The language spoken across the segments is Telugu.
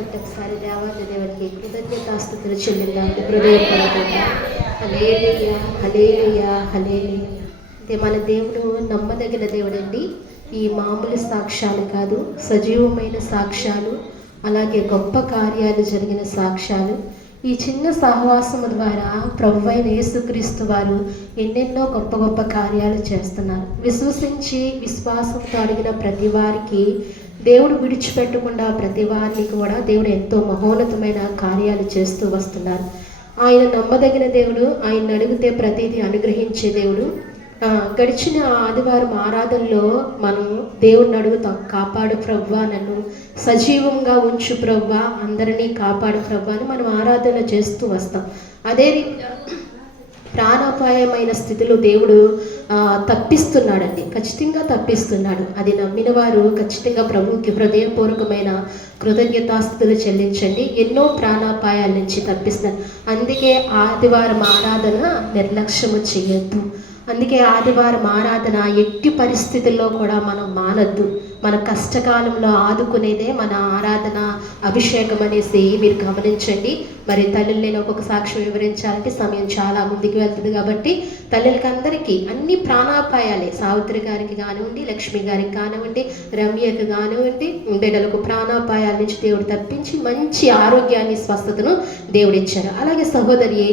బట్టి ఒకసారి దేవాది దేవునికి కృతజ్ఞతాస్తుతులు చెల్లిద్దాం హృదయపూర్వకంగా. హల్లెలూయా హల్లెలూయా హల్లెలూయా. అంటే మన దేవుడు నమ్మదగిన దేవుడండి. ఈ మామూలు సాక్ష్యాలు కాదు, సజీవమైన సాక్ష్యాలు, అలాగే గొప్ప కార్యాలు జరిగిన సాక్ష్యాలు. ఈ చిన్న సహవాసము ద్వారా ప్రభువైన యేసుక్రీస్తు వారు ఎన్నెన్నో గొప్ప గొప్ప కార్యాలు చేస్తున్నారు. విశ్వసించి విశ్వాసంతో అడిగిన ప్రతి వారికి దేవుడు విడిచిపెట్టకుండా ప్రతి వారిని కూడా దేవుడు ఎంతో మహోన్నతమైన కార్యాలు చేస్తూ వస్తున్నారు. ఆయన నమ్మదగిన దేవుడు. ఆయన అడిగితే ప్రతిదీ అనుగ్రహించే దేవుడు. గడిచిన ఆదివారం ఆరాధనలో మనం దేవుడిని అడుగుతాం, కాపాడు ప్రభువా, నన్ను సజీవంగా ఉంచు ప్రభువా, అందరినీ కాపాడు ప్రభువా అని మనం ఆరాధన చేస్తూ వస్తాం. అదే రీతిగా ప్రాణాపాయమైన స్థితిలో దేవుడు తప్పిస్తున్నాడండి, ఖచ్చితంగా తప్పిస్తున్నాడు. అది నమ్మిన వారు ఖచ్చితంగా ప్రభువుకి హృదయపూర్వకమైన కృతజ్ఞతాస్తుతులు చెల్లించండి. ఎన్నో ప్రాణాపాయాల నుంచి తప్పిస్తున్నారు. అందుకే ఆదివారం ఆరాధన నిర్లక్ష్యము చేయొద్దు. అందుకే ఆదివారం ఆరాధన ఎట్టి పరిస్థితుల్లో కూడా మనం మానద్దు. మన కష్టకాలంలో ఆదుకునేదే మన ఆరాధన, అభిషేకం అనేసి మీరు గమనించండి. మరి తల్లులు నేను ఒక్కొక్క సాక్ష్యం వివరించాలంటే సమయం చాలా ముందుకు వెళ్తుంది కాబట్టి తల్లులకి అందరికీ అన్ని ప్రాణాపాయాలే. సావిత్రి గారికి కానివ్వండి, లక్ష్మి గారికి కానివ్వండి, రమ్యకు కానివ్వండి, బిడ్డలకు ప్రాణాపాయాల నుంచి దేవుడు తప్పించి మంచి ఆరోగ్యాన్ని, స్వస్థతను దేవుడు ఇచ్చారు. అలాగే సహోదరి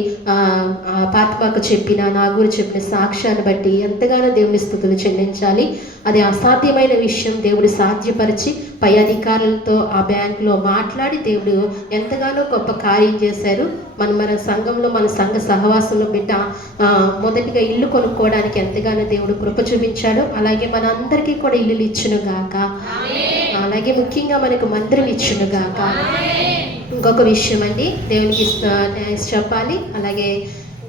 పాత్మకు చెప్పిన, నా గురి చెప్పిన సాక్ష్యాన్ని బట్టి ఎంతగానో దేవుని స్తుతులు చెల్లించాలి. అది అసాధ్యమైన విషయం దేవుడు సాధ్యపరిచి పై అధికారులతో ఆ బ్యాంకులో మాట్లాడి దేవుడు ఎంతగానో గొప్ప కార్యం చేశారు. మన సంఘంలో, మన సంఘ సహవాసంలో బిడ్డ మొదటిగా ఇల్లు కొనుక్కోవడానికి ఎంతగానో దేవుడు కృప చూపించాడు. అలాగే మన అందరికీ కూడా ఇల్లులు ఇచ్చును గాక. అలాగే ముఖ్యంగా మనకు మందిరం ఇచ్చును గాక. ఇంకొక విషయం అండి, దేవునికి చెప్పాలి. అలాగే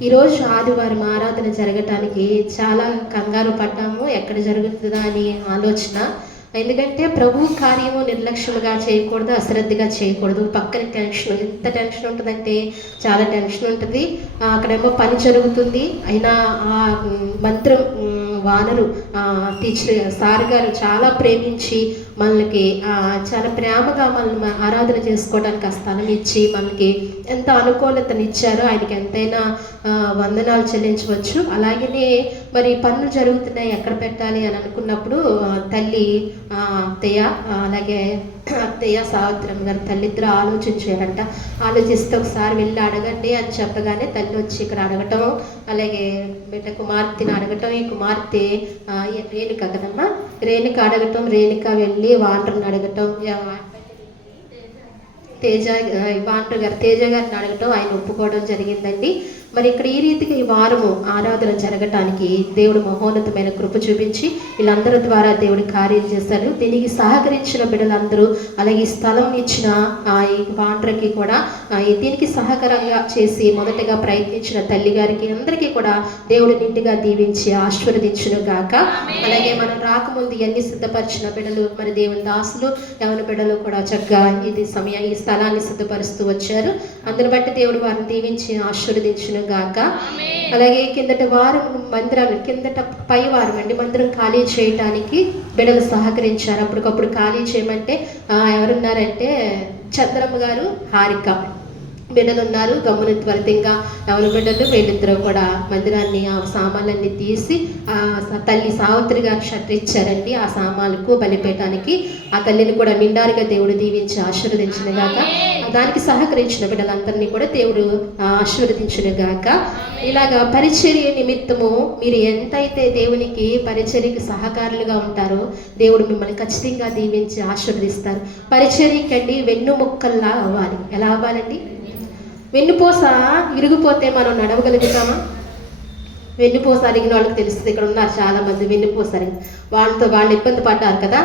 ఈరోజు ఆదివారం ఆరాధన జరగటానికి చాలా కంగారు పడ్డాము, ఎక్కడ జరుగుతుందా అని ఆలోచన. ఎందుకంటే ప్రభు కార్యము నిర్లక్ష్యముగా చేయకూడదు, అశ్రద్ధగా చేయకూడదు. పక్కన టెన్షన్, ఎంత టెన్షన్ ఉంటుందంటే చాలా టెన్షన్ ఉంటుంది. అక్కడేమో పని జరుగుతుంది, అయినా ఆ మంత్రం వానరు టీచర్ సార్ గారు చాలా ప్రేమించి మనకి చాలా ప్రేమగా మనల్ని ఆరాధన చేసుకోవడానికి ఆ స్థలం ఇచ్చి మనకి ఎంత అనుకూలతనిచ్చారో ఆయనకి ఎంతైనా వందనాలు చెల్లించవచ్చు. అలాగనే మరి పనులు జరుగుతున్నాయి, ఎక్కడ పెట్టాలి అని అనుకున్నప్పుడు తల్లి అత్తయ్య, అలాగే అత్తయ్య సావిత్రమ్మ గారు తల్లిద్దరూ ఆలోచించారంట. ఆలోచిస్తే ఒకసారి వెళ్ళి అడగండి అని చెప్పగానే తల్లి వచ్చి ఇక్కడ అడగటం, అలాగే బిడ్డ కుమార్తెని అడగటం, ఈ కుమార్తె రేణుక కదమ్మా, రేణుక అడగటం, రేణుక వెళ్ళి వాంటర్ని అడగటం, వాంటర్ గారు తేజ గారిని అడగటం, ఆయన ఒప్పుకోవడం జరిగిందండి. మరి ఇక్కడ ఈ రీతిగా ఈ వారము ఆరాధన జరగటానికి దేవుడు మహోన్నతమైన కృప చూపించి వీళ్ళందరి ద్వారా దేవుడి కార్యం చేశారు. దీనికి సహకరించిన బిడ్డలందరూ, అలాగే ఈ స్థలం ఇచ్చిన ఈ వాంటర్కి కూడా దీనికి సహకారంగా చేసి మొదటగా ప్రయత్నించిన తల్లి గారికి అందరికీ కూడా దేవుడు నిండుగా దీవించి ఆశీర్వదించును గాక. అలాగే మనం రాకముందు ఎన్ని సిద్ధపరిచిన బిడ్డలు, మరి దేవుని దాసులు యవన బిడ్డలు కూడా చక్కగా ఈ స్థలాన్ని సిద్ధపరుస్తూ వచ్చారు. అందుని బట్టి దేవుడు వారిని దీవించి ఆశీర్వదించును గాక. అలాగే కిందటి వారం మందిరాలు, కిందట పై వారం అండి మందిరం ఖాళీ చేయటానికి బిడ్డలు సహకరించారు. అప్పటికప్పుడు ఖాళీ చేయమంటే ఎవరున్నారంటే చంద్రమ్మ గారు, హారిక బిడ్డలు ఉన్నారు. గమ్మున త్వరితంగా ఎవరి బిడ్డలు వీళ్ళిద్దరూ కూడా మందిరాన్ని ఆ సామాన్లన్నీ తీసి తల్లి సావిత్రి గారు షట్టు ఇచ్చారండి. ఆ సామాన్లకు బలిపేయటానికి ఆ తల్లిని కూడా నిండారుగా దేవుడు దీవించి ఆశీర్వదించిన గాక. దానికి సహకరించిన బిడ్డలందరినీ కూడా దేవుడు ఆశీర్వదించిన గాక. ఇలాగా పరిచర్య నిమిత్తము మీరు ఎంతైతే దేవునికి పరిచర్యకి సహకారులుగా ఉంటారో దేవుడు మిమ్మల్ని ఖచ్చితంగా దీవించి ఆశీర్వదిస్తారు. పరిచర్యకండి వెన్నుముక్కల్లా అవ్వాలి. ఎలా అవ్వాలండి? వెన్నుపూస విరిగిపోతే మనం నడవగలుగుతామా? వెన్నుపూస అరిగిన వాళ్ళకి తెలుస్తుంది, ఇక్కడ ఉన్నారు చాలామంది వెన్నుపూస అరిగి వాళ్ళు ఇబ్బంది పడ్డారు కదా.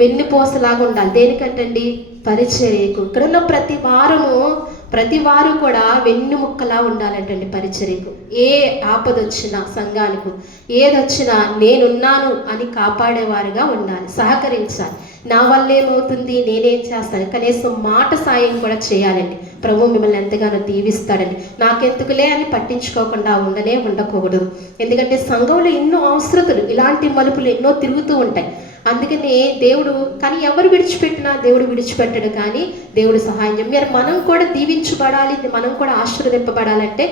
వెన్నుపూసలాగా ఉండాలి. దేనికంటండి? పరిచర్యకు. ఇక్కడున్న ప్రతి వారు కూడా వెన్నుముక్కలా ఉండాలంటండి పరిచర్యకు. ఏ ఆపదొచ్చినా సంఘానికి ఏదొచ్చినా నేనున్నాను అని కాపాడేవారుగా ఉండాలి, సహకరించాలి. నా వల్ల ఏమవుతుంది, నేనేం చేస్తాను, కనీసం మాట సాయం కూడా చేయాలండి. ప్రభు మిమ్మల్ని ఎంతగానో దీవిస్తాడండి. నాకెందుకులే అని పట్టించుకోకుండా ఉండకూడదు. ఎందుకంటే సంఘంలో ఎన్నో అవసరతలు, ఇలాంటి మలుపులు ఎన్నో తిరుగుతూ ఉంటాయి. అందుకని దేవుడు, కానీ ఎవరు విడిచిపెట్టినా దేవుడు విడిచిపెట్టడు, కానీ దేవుడు సహాయం మీరు మనం కూడా దీవించబడాలి, మనం కూడా ఆశీర్వదింపబడాలంటే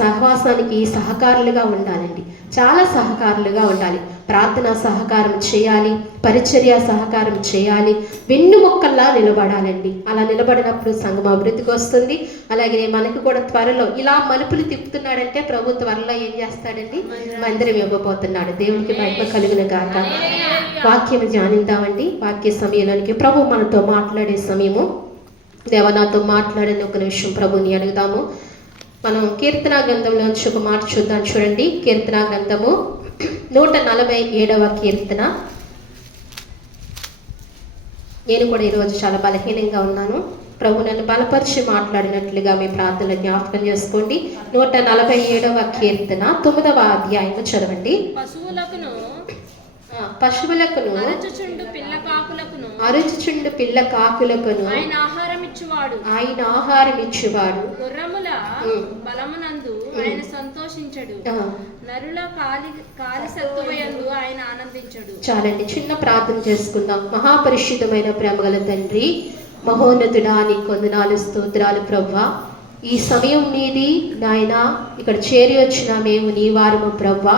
సహవాసానికి సహకారులుగా ఉండాలండి. చాలా సహకారులుగా ఉండాలి. ప్రార్థన సహకారం చేయాలి, పరిచర్య సహకారం చేయాలి, వెన్నుముక్కల్లా నిలబడాలండి. అలా నిలబడినప్పుడు సంఘం అభివృద్ధికి వస్తుంది. అలాగే మనకు కూడా త్వరలో ఇలా మలుపులు తిప్పుతున్నాడంటే ప్రభు త్వరలో ఏం చేస్తాడండి, మందిరం ఇవ్వబోతున్నాడు. దేవునికి మహిమ కలుగును గాక. వాక్యం ధ్యానిద్దామండి. వాక్య సమయంలోనికి ప్రభు మనతో మాట్లాడే సమయము. దేవ నాతో మాట్లాడని ఒక నిమిషం ప్రభుని అడుగుదాము. మనం కీర్తనా గ్రంథంలోంచి ఒక మాట చూద్దాం. చూడండి, కీర్తనా గ్రంథము 147వ కీర్తన. నేను కూడా ఈరోజు చాలా బలహీనంగా ఉన్నాను. ప్రభు నన్ను బలపరిచి మాట్లాడినట్లుగా మీ ప్రార్థనలు జ్ఞాపకం చేసుకోండి. 147వ కీర్తన 9వ అధ్యాయము చదవండి. పశువులకును అరుచుచుండు పిల్ల కాకులకును ఆయన ఆహారం ఇచ్చువాడు. గుర్రముల బలమునందు ఆయన సంతోషించడు, నరుల కాలి సత్తువయందు ఆయన ఆనందించడు. చాలండి, చిన్న ప్రార్థన చేసుకుందాం. మహాపరిశుద్ధమైన ప్రేమగల తండ్రి, మహోన్నతుడా, నీ కొందనాలు స్తోత్రాలు ప్రభువా. ఈ సమయం మీది నాయన, ఇక్కడ చేరి వచ్చిన మేము నీ వారము ప్రభువా.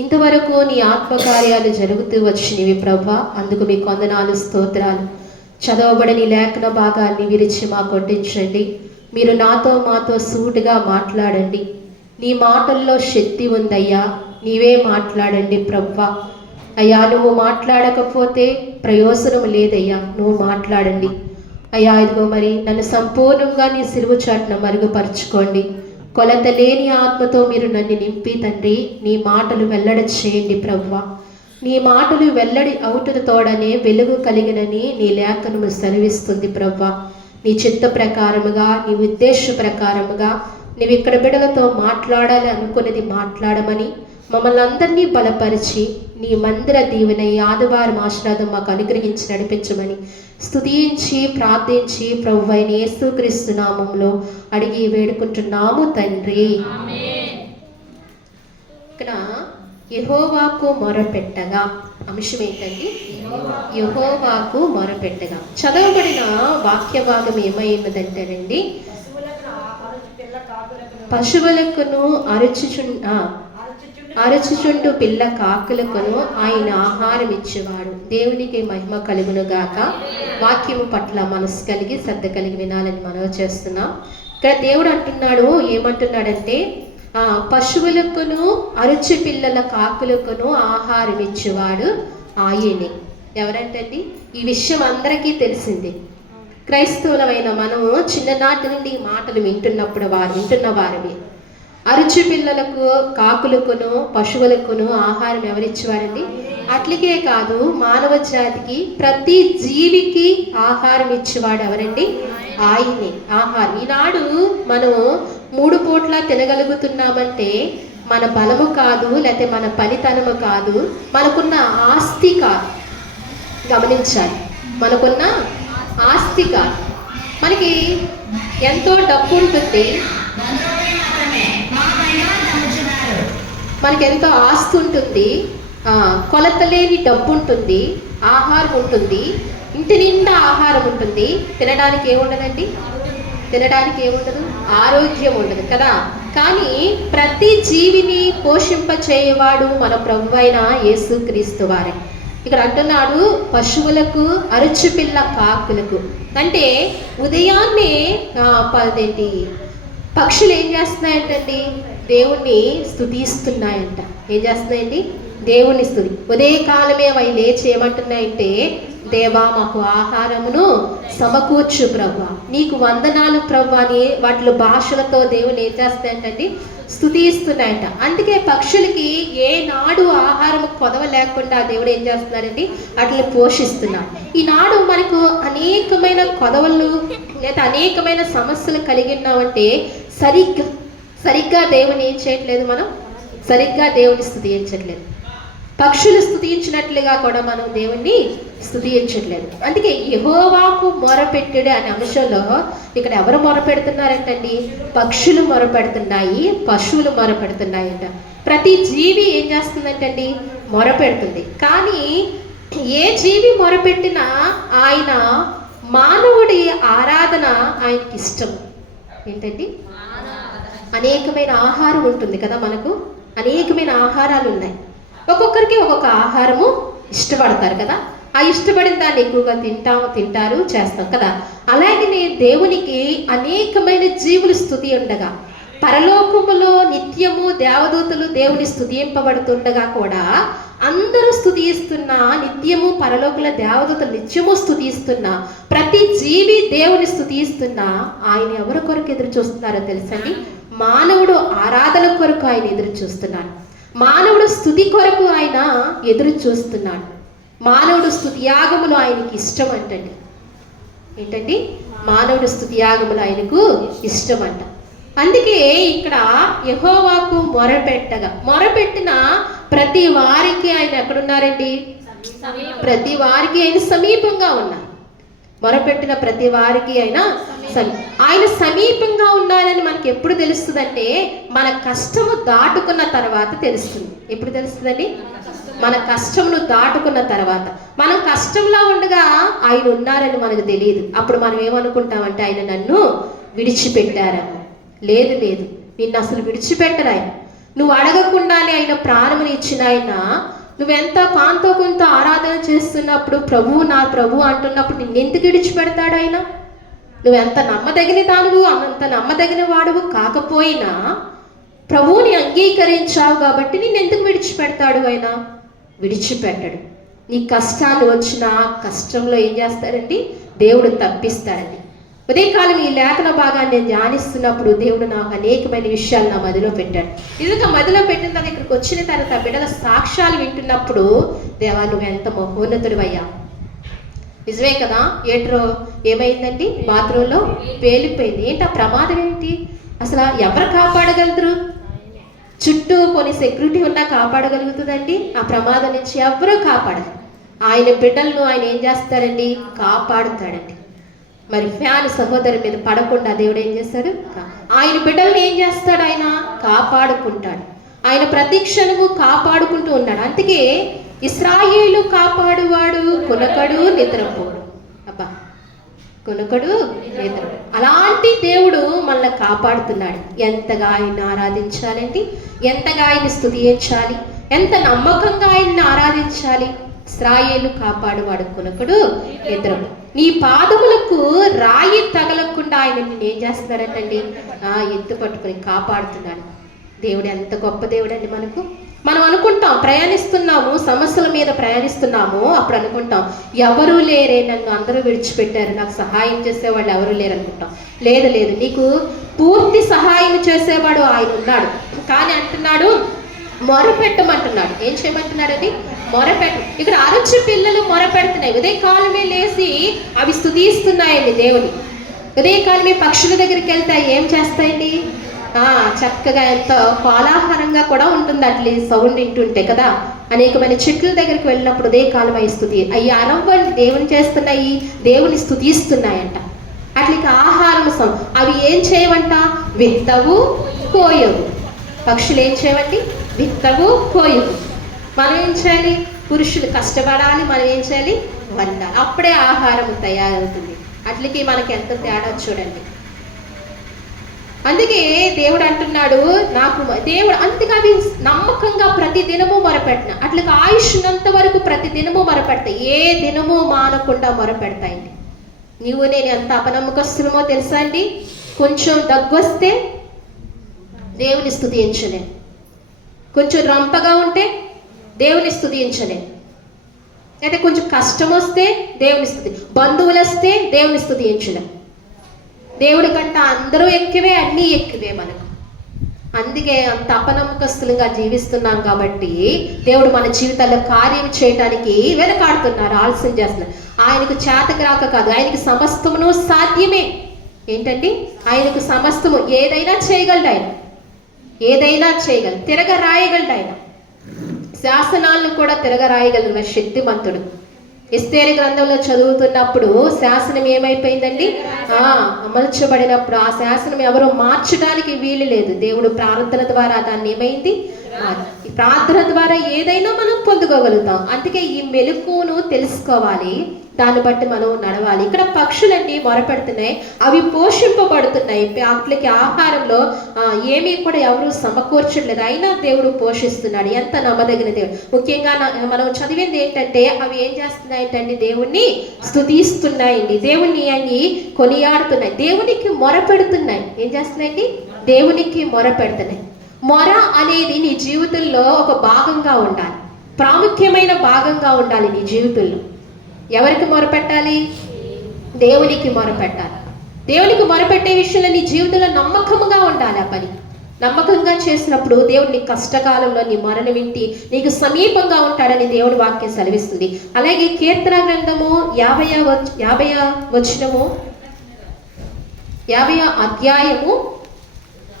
ఇంతవరకు నీ ఆత్మకార్యాలు జరుగుతూ వచ్చినవి ప్రభువా, అందుకు మీ కొందనాలు స్తోత్రాలు. చదవబడని లేఖన భాగాన్ని విరిచి మాకు వడ్డించండి. మీరు నాతో మాతో సూటిగా మాట్లాడండి. నీ మాటల్లో శక్తి ఉందయ్యా, నీవే మాట్లాడండి ప్రభువా. అయ్యా, నువ్వు మాట్లాడకపోతే ప్రయోజనం లేదయ్యా, నువ్వు మాట్లాడండి అయ్యా. ఇదిగో మరి నన్ను సంపూర్ణంగా నీ సిలువ చాటున మరుగుపరుచుకోండి. కొలత లేని ఆత్మతో మీరు నన్ను నింపి తండ్రి, నీ మాటలు వెల్లడి చేయండి ప్రభువా. నీ మాటలు వెల్లడి అవుటతోడనే వెలుగు కలిగినని నీ లేఖనము సెలవిస్తుంది ప్రభువా. నీ చిత్త ప్రకారముగా, నీ ఉద్దేశ ప్రకారముగా నీవు ఇక్కడ బిడ్డలతో మాట్లాడాలి అనుకున్నది మాట్లాడమని, మమ్మల్ని అందరినీ బలపరిచి నీ మందిర దీవెన ఈ ఆదివారం ఆశీర్వాదం మాకు అనుగ్రహించి నడిపించమని స్తుతించి ప్రార్థించి ప్రభువైన యేసుక్రీస్తు నామములో అడిగి వేడుకుంటున్నాము తండ్రి. ఇక్కడ యెహోవాకు మొరపెట్టగా అంశం ఏంటండి? యెహోవాకు మొరపెట్టగా. చదవబడిన వాక్య భాగం ఏమైనదంటేనండి, పశువులకును అరుచుచుండు పిల్ల కాకులకును ఆయన ఆహారం ఇచ్చేవాడు. దేవునికి మహిమ కలుగును గాక. వాక్యము పట్ల మనసు కలిగి శ్రద్ధ కలిగి వినాలని మనవి చేస్తున్నాం. ఇక్కడ దేవుడు అంటున్నాడు, ఏమంటున్నాడంటే, పశువులకును అరుచు పిల్లల కాకులకును ఆహారం ఇచ్చేవాడు ఆయనే. ఎవరంటండి? ఈ విషయం అందరికీ తెలిసింది. క్రైస్తవులమైన మనము చిన్ననాటి నుండి ఈ మాటలు వింటున్న వారివి. అరుచు పిల్లలకు, కాకులకును, పశువులకును ఆహారం ఎవరిచ్చేవాడండి? అట్లకే కాదు, మానవ జాతికి ప్రతి జీవికి ఆహారం ఇచ్చేవాడు ఎవరండి? ఆయనే ఆహారం. ఈనాడు మనం 3 పూట్ల తినగలుగుతున్నామంటే మన బలము కాదు, లేకపోతే మన పనితనము కాదు, మనకున్న ఆస్తి కాదు. గమనించాలి, మనకున్న ఆస్తి కాదు. మనకి ఎంతో డబ్బు ఉంటుంది, మనకి ఎంతో ఆస్తి ఉంటుంది, కొలత లేని డబ్బు ఉంటుంది, ఆహారం ఉంటుంది, ఇంటి నిండా ఆహారం ఉంటుంది. తినడానికి ఏముండదండి? తినడానికి ఏముండదు? ఆరోగ్యం ఉండదు కదా. కానీ ప్రతి జీవిని పోషింపచేయవాడు మన ప్రభువైన యేసుక్రీస్తు వారే. ఇక్కడ అంటున్నాడు, పశువులకు, అరుచుపిల్ల కాకులకు. అంటే ఉదయాన్నే పక్షులు ఏం చేస్తున్నాయంటండి? దేవుణ్ణి స్తుతిస్తున్నాయంట. ఏం చేస్తున్నాయండి? దేవుని స్తుతి. ఉదయకాలమే అవి లేచి ఏమంటున్నాయంటే, దేవా మాకు ఆహారమును సమకూర్చు ప్రభువా, నీకు వందనాలు ప్రభువా అని వాటిలో భాషలతో దేవుని ఏం చేస్తాయంటే స్తుతిస్తున్నాయంట. అందుకే పక్షులకి ఏనాడు ఆహారం కొదవ లేకుండా దేవుడు ఏం చేస్తున్నాడండి? వాటిని పోషిస్తున్నాడు. ఈనాడు మనకు అనేకమైన కొదవలు లేదా అనేకమైన సమస్యలు కలిగి ఉన్నామంటే సరిగ్గా దేవుని ఏం చేయట్లేదు, మనం సరిగ్గా దేవుని స్తుతించట్లేదు. పక్షులు స్తుతించినట్లుగా కూడా మనం దేవుణ్ణి స్తుతించట్లేదు. అందుకే యెహోవాకు మొరపెట్టుడు అనే అంశంలో ఇక్కడ ఎవరు మొరపెడుతున్నారంటండి? పక్షులు మొరపెడుతున్నాయి, పశువులు మొరపెడుతున్నాయంట. ప్రతి జీవి ఏం చేస్తుందంటండి? మొరపెడుతుంది. కానీ ఏ జీవి మొరపెట్టినా ఆయన మానవుడి ఆరాధన ఆయనకి ఇష్టం. ఏంటండి? అనేకమైన ఆహారం ఉంటుంది కదా, మనకు అనేకమైన ఆహారాలు ఉన్నాయి. ఒక్కొక్కరికి ఒక్కొక్క ఆహారము ఇష్టపడతారు కదా, ఆ ఇష్టపడిన దాన్ని ఎక్కువగా తింటారు చేస్తాం కదా. అలాగే దేవునికి అనేకమైన జీవులు స్తుతి ఉండగా, పరలోకములో నిత్యము దేవదూతలు దేవుని స్తుతింపబడుతుండగా కూడా అందరూ స్తుతిస్తున్నా, నిత్యము పరలోకుల దేవదూతలు నిత్యము స్తుతిస్తున్నా, ప్రతి జీవి దేవుని స్తుతిస్తున్నా ఆయన ఎవరి కొరకు ఎదురు చూస్తున్నారో తెలుసండి? మానవుడు ఆరాధన కొరకు ఆయన ఎదురు చూస్తున్నాడు. మానవుడు స్తుతి కొరకు ఆయన ఎదురు చూస్తున్నాడు. మానవుడు స్తుతియాగములు ఆయనకి ఇష్టం అంటండి. ఏంటండి? మానవుడు స్తుతియాగములు ఆయనకు ఇష్టం అంట. అందుకే ఇక్కడ యెహోవాకు మొరపెట్టిన ప్రతి వారికి ఆయన ఎక్కడున్నారండి? ప్రతి వారికి ఆయన సమీపంగా ఉన్నారు. మొరపెట్టిన ప్రతి వారికి ఆయన సమీపంగా ఉన్నారని మనకి ఎప్పుడు తెలుస్తుందంటే, మన కష్టము దాటుకున్న తర్వాత తెలుస్తుంది. ఎప్పుడు తెలుస్తుందండి? మన కష్టమును దాటుకున్న తర్వాత. మనం కష్టంలో ఉండగా ఆయన ఉన్నారని మనకు తెలియదు. అప్పుడు మనం ఏమనుకుంటామంటే, ఆయన నన్ను విడిచిపెట్టారని. లేదు, నిన్ను అసలు విడిచిపెట్టరు ఆయన. నువ్వు అడగకుండానే ఆయన ప్రాణముని ఇచ్చిన ఆయన, నువ్వెంత కాంతో కొంత ఆరాధన చేస్తున్నప్పుడు ప్రభు నా ప్రభు అంటున్నప్పుడు నిన్నెందుకు విడిచిపెడతాడు ఆయన? నువ్వెంత నమ్మదగిన దానువు, అంత నమ్మదగిన వాడువు కాకపోయినా ప్రభువుని అంగీకరించావు కాబట్టి నిన్నెందుకు విడిచిపెడతాడు ఆయన? విడిచిపెట్టడు. నీ కష్టాలు వచ్చిన కష్టంలో ఏం చేస్తారండి? దేవుడు తప్పిస్తాడండి. ఉదయకాలం ఈ లేఖన భాగాన్ని నేను ధ్యానిస్తున్నప్పుడు దేవుడు నాకు అనేకమైన విషయాలు నా మదిలో పెట్టాడు. నిజంగా మదిలో పెట్టిన తర్వాత ఇక్కడికి వచ్చిన తర్వాత బిడ్డల సాక్ష్యాలు వింటున్నప్పుడు, దేవా నువ్వు ఎంత మహోన్నతుడివయ్యా. నిజమే కదా, ఏమైందండి? బాత్రూంలో పేలిపోయింది. ఏంటి ఆ ప్రమాదం? ఏంటి అసలు? ఎవరు కాపాడగలుగుతారు? చుట్టూ కొన్ని సెక్యూరిటీ ఉన్నా కాపాడగలుగుతుందండి? ఆ ప్రమాదం నుంచి ఎవరూ కాపాడరు. ఆయన బిడ్డలను ఆయన ఏం చేస్తారండి? కాపాడుతాడండి. మరి ఫ్యాన్ సహోదరి మీద పడకుండా దేవుడు ఏం చేస్తాడు? ఆయన బిడ్డల్ని ఏం చేస్తాడు? ఆయన కాపాడుకుంటాడు. ఆయన ప్రతి క్షణము కాపాడుకుంటూ ఉన్నాడు. అందుకే ఇశ్రాయేలు కాపాడువాడు కొనకడు నిద్రపోడు. అబ్బా, కొనకడు నిద్ర. అలాంటి దేవుడు మనల్ని కాపాడుతున్నాడు. ఎంతగా ఆయన్ని ఆరాధించాలండి, ఎంతగా ఆయన్ని స్తుతించాలి, ఎంత నమ్మకంగా ఆయన్ని ఆరాధించాలి. ఇశ్రాయేలు కాపాడువాడు కొనకడు నిద్ర. నీ పాదములకు రాయి తగలకుండా ఆయన నిన్ను ఏం చేస్తున్నాడంటండి? ఎత్తు పట్టుకుని కాపాడుతున్నాడు. దేవుడు ఎంత గొప్ప దేవుడు అండి. మనం అనుకుంటాం, ప్రయాణిస్తున్నాము, సమస్యల మీద ప్రయాణిస్తున్నాము, అప్పుడు అనుకుంటాం ఎవరూ లేరే, నన్ను అందరూ విడిచిపెట్టారు, నాకు సహాయం చేసేవాళ్ళు ఎవరూ లేరు అనుకుంటాం. లేదు, నీకు పూర్తి సహాయం చేసేవాడు ఆయన ఉన్నాడు. కానీ అంటున్నాడు మొరపెట్టమంటున్నాడు. ఏం చేయమంటున్నాడండి? మొరపెట్టు. ఇక్కడ అరుచు పిల్లలు మొరపెడుతున్నాయి. ఉదయకాలమే లేచి అవి స్తుతిస్తున్నాయండి దేవుని. ఉదయకాలమే పక్షుల దగ్గరికి వెళ్తాయి. ఏం చేస్తాయండి? చక్కగా ఎంత కోలాహలంగా కూడా ఉంటుంది అట్లా సౌండ్ వింటుంటే కదా. అనేకమైన చెట్ల దగ్గరికి వెళ్ళినప్పుడు ఉదయకాలం అవి స్తుతి అవి అరవ్వండి దేవుని చేస్తున్నాయి, దేవుని స్తుతిస్తున్నాయంట. అట్లకి ఆహారం అవి ఏం చేయవంట? విత్తవు కోయవు. పక్షులు ఏం చేయవండి? విత్తవు కోయవు. మనం ఏం చేయాలి? పురుషులు కష్టపడాలి, మనం ఏం చేయాలి? వండాలి. అప్పుడే ఆహారం తయారవుతుంది. అట్లకి మనకి ఎంత తేడా చూడండి. అందుకే దేవుడు అంటున్నాడు, దేవుడు అందుకే అవి నమ్మకంగా ప్రతి దినము మొరపెట్టిన అట్లకి ఆయుష్నంత వరకు ప్రతి దినము మొరపెడతాయి. ఏ దినము మానకుండా మొరపెడతాయండి. నేను ఎంత అపనమ్మకస్తులమో తెలుసా అండి? కొంచెం దగ్గు వస్తే దేవుని స్తుతించలేను, కొంచెం రంపగా ఉంటే దేవుని స్తుతించలేను, అయితే కొంచెం కష్టం వస్తే దేవుని స్తుతి, బంధువులు వస్తే దేవుని స్తుతించలేం. దేవుడి కంటే అందరూ ఎక్కువే, అన్నీ ఎక్కువే మనకు. అందుకే అంత అపనమ్మకస్తులుగా జీవిస్తున్నాం కాబట్టి దేవుడు మన జీవితాల్లో కార్యం చేయడానికి వెనకాడుతున్నారు, ఆలస్యం చేస్తున్నారు. ఆయనకు చేతకు రాక కాదు, ఆయనకి సమస్తమును సాధ్యమే. ఏంటండి? ఆయనకు సమస్తము ఏదైనా చేయగలడు. ఆయన ఏదైనా చేయగలడు, తిరగ రాయగలడు. ఆయన శాసనాలను కూడా తిరగ రాయగలడు శక్తిమంతుడు. ఎస్తేరు గ్రంథంలో చదువుతున్నప్పుడు శాసనం ఏమైపోయిందండి? అమర్చబడినప్పుడు ఆ శాసనం ఎవరు మార్చడానికి వీలు లేదు. దేవుడు ప్రార్థన ద్వారా దాన్ని ఏమైంది? ఈ ప్రార్థన ద్వారా ఏదైనా మనం పొందుకోగలుగుతాం. అందుకే ఈ మెలకువను తెలుసుకోవాలి, దాన్ని బట్టి మనం నడవాలి. ఇక్కడ పక్షులన్నీ మొరపెడుతున్నాయి, అవి పోషింపబడుతున్నాయి. వాటికి ఆహారంలో ఏమీ కూడా ఎవరు సమకూర్చట్లేదు, అయినా దేవుడు పోషిస్తున్నాడు. ఎంత నమ్మదగిన దేవుడు. ముఖ్యంగా మనం చదివింది ఏంటంటే అవి ఏం చేస్తున్నాయి అంటే దేవుణ్ణి స్తుతిస్తున్నాయండి, దేవుణ్ణి అన్ని కొనియాడుతున్నాయి, దేవునికి మొరపెడుతున్నాయి. ఏం చేస్తున్నాయండి? దేవునికి మొరపెడుతున్నాయి. మొర అనేది నీ జీవితంలో ఒక భాగంగా ఉండాలి, ప్రాముఖ్యమైన భాగంగా ఉండాలి నీ జీవితంలో. ఎవరికి మొరపెట్టాలి? దేవునికి మొరపెట్టాలి. దేవునికి మొరపెట్టే విషయంలో నీ జీవితంలో నమ్మకముగా ఉండాలి. ఆ పని నమ్మకంగా చేసినప్పుడు దేవుడు నీ కష్టకాలంలో నీ మొరను వింటి నీకు సమీపంగా ఉంటాడని దేవుడి వాక్యం సెలవిస్తుంది. అలాగే కీర్తన గ్రంథము 50వ అధ్యాయము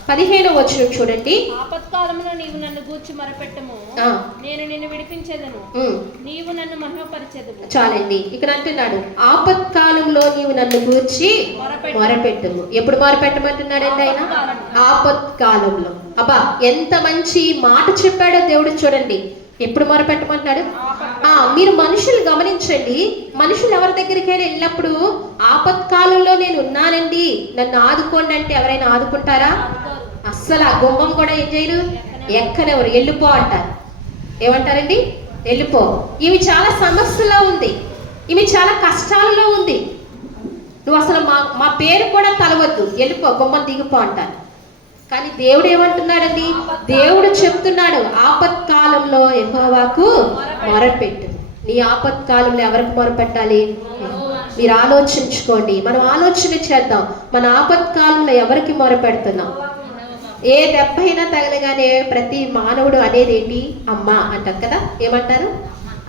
15వ వచనం చూడండి. ఆపత్కాలంలో నీవు నన్ను గూర్చి మొరపెట్టము, నేను నిన్ను విడిపించేదను, నీవు నన్ను మహిమపరిచెదవు. చాలండి. ఇక్కడ అంటున్నాడు ఆపత్కాలంలో నీవు నన్ను గూర్చి మొరపెట్టము. ఎప్పుడు మొరపెట్టమంటున్నాడండి ఆయన? ఆపత్కాలంలో. అబ్బా ఎంత మంచి మాట చెప్పాడో దేవుడు. చూడండి ఎప్పుడు మొరపెట్టమంటున్నాడు? మీరు మనుషులు గమనించండి, మనుషులు ఎవరి దగ్గరికైనా వెళ్ళినప్పుడు ఆపత్కాలంలో నేను ఉన్నానండి నన్ను ఆదుకోండి అంటే ఎవరైనా ఆదుకుంటారా? అస్సలు ఆ గుమ్మం కూడా ఏం చేయరు, ఎక్కనెవరు, వెళ్ళిపో అంటారు. ఏమంటారండి? వెళ్ళిపో. ఇవి చాలా సమస్యలో ఉంది, ఇవి చాలా కష్టాలలో ఉంది, నువ్వు అసలు మా పేరు కూడా తలవద్దు, వెళ్ళిపో, గుమ్మం దిగిపో అంటారు. కానీ దేవుడు ఏమంటున్నాడండి? దేవుడు చెప్తున్నాడు ఆపత్కాలంలో యెహోవాకు మొరపెట్టు. నీ ఆపత్కాలంలో ఎవరికి మొరపెట్టాలి? మీరు ఆలోచించుకోండి, మనం ఆలోచన చేద్దాం. మన ఆపత్కాలంలో ఎవరికి మొరపెడుతున్నాం? ఏ దెబ్బైనా తగలగానే ప్రతి మానవుడు అనేది ఏంటి? అమ్మ అంటారు కదా. ఏమంటారు?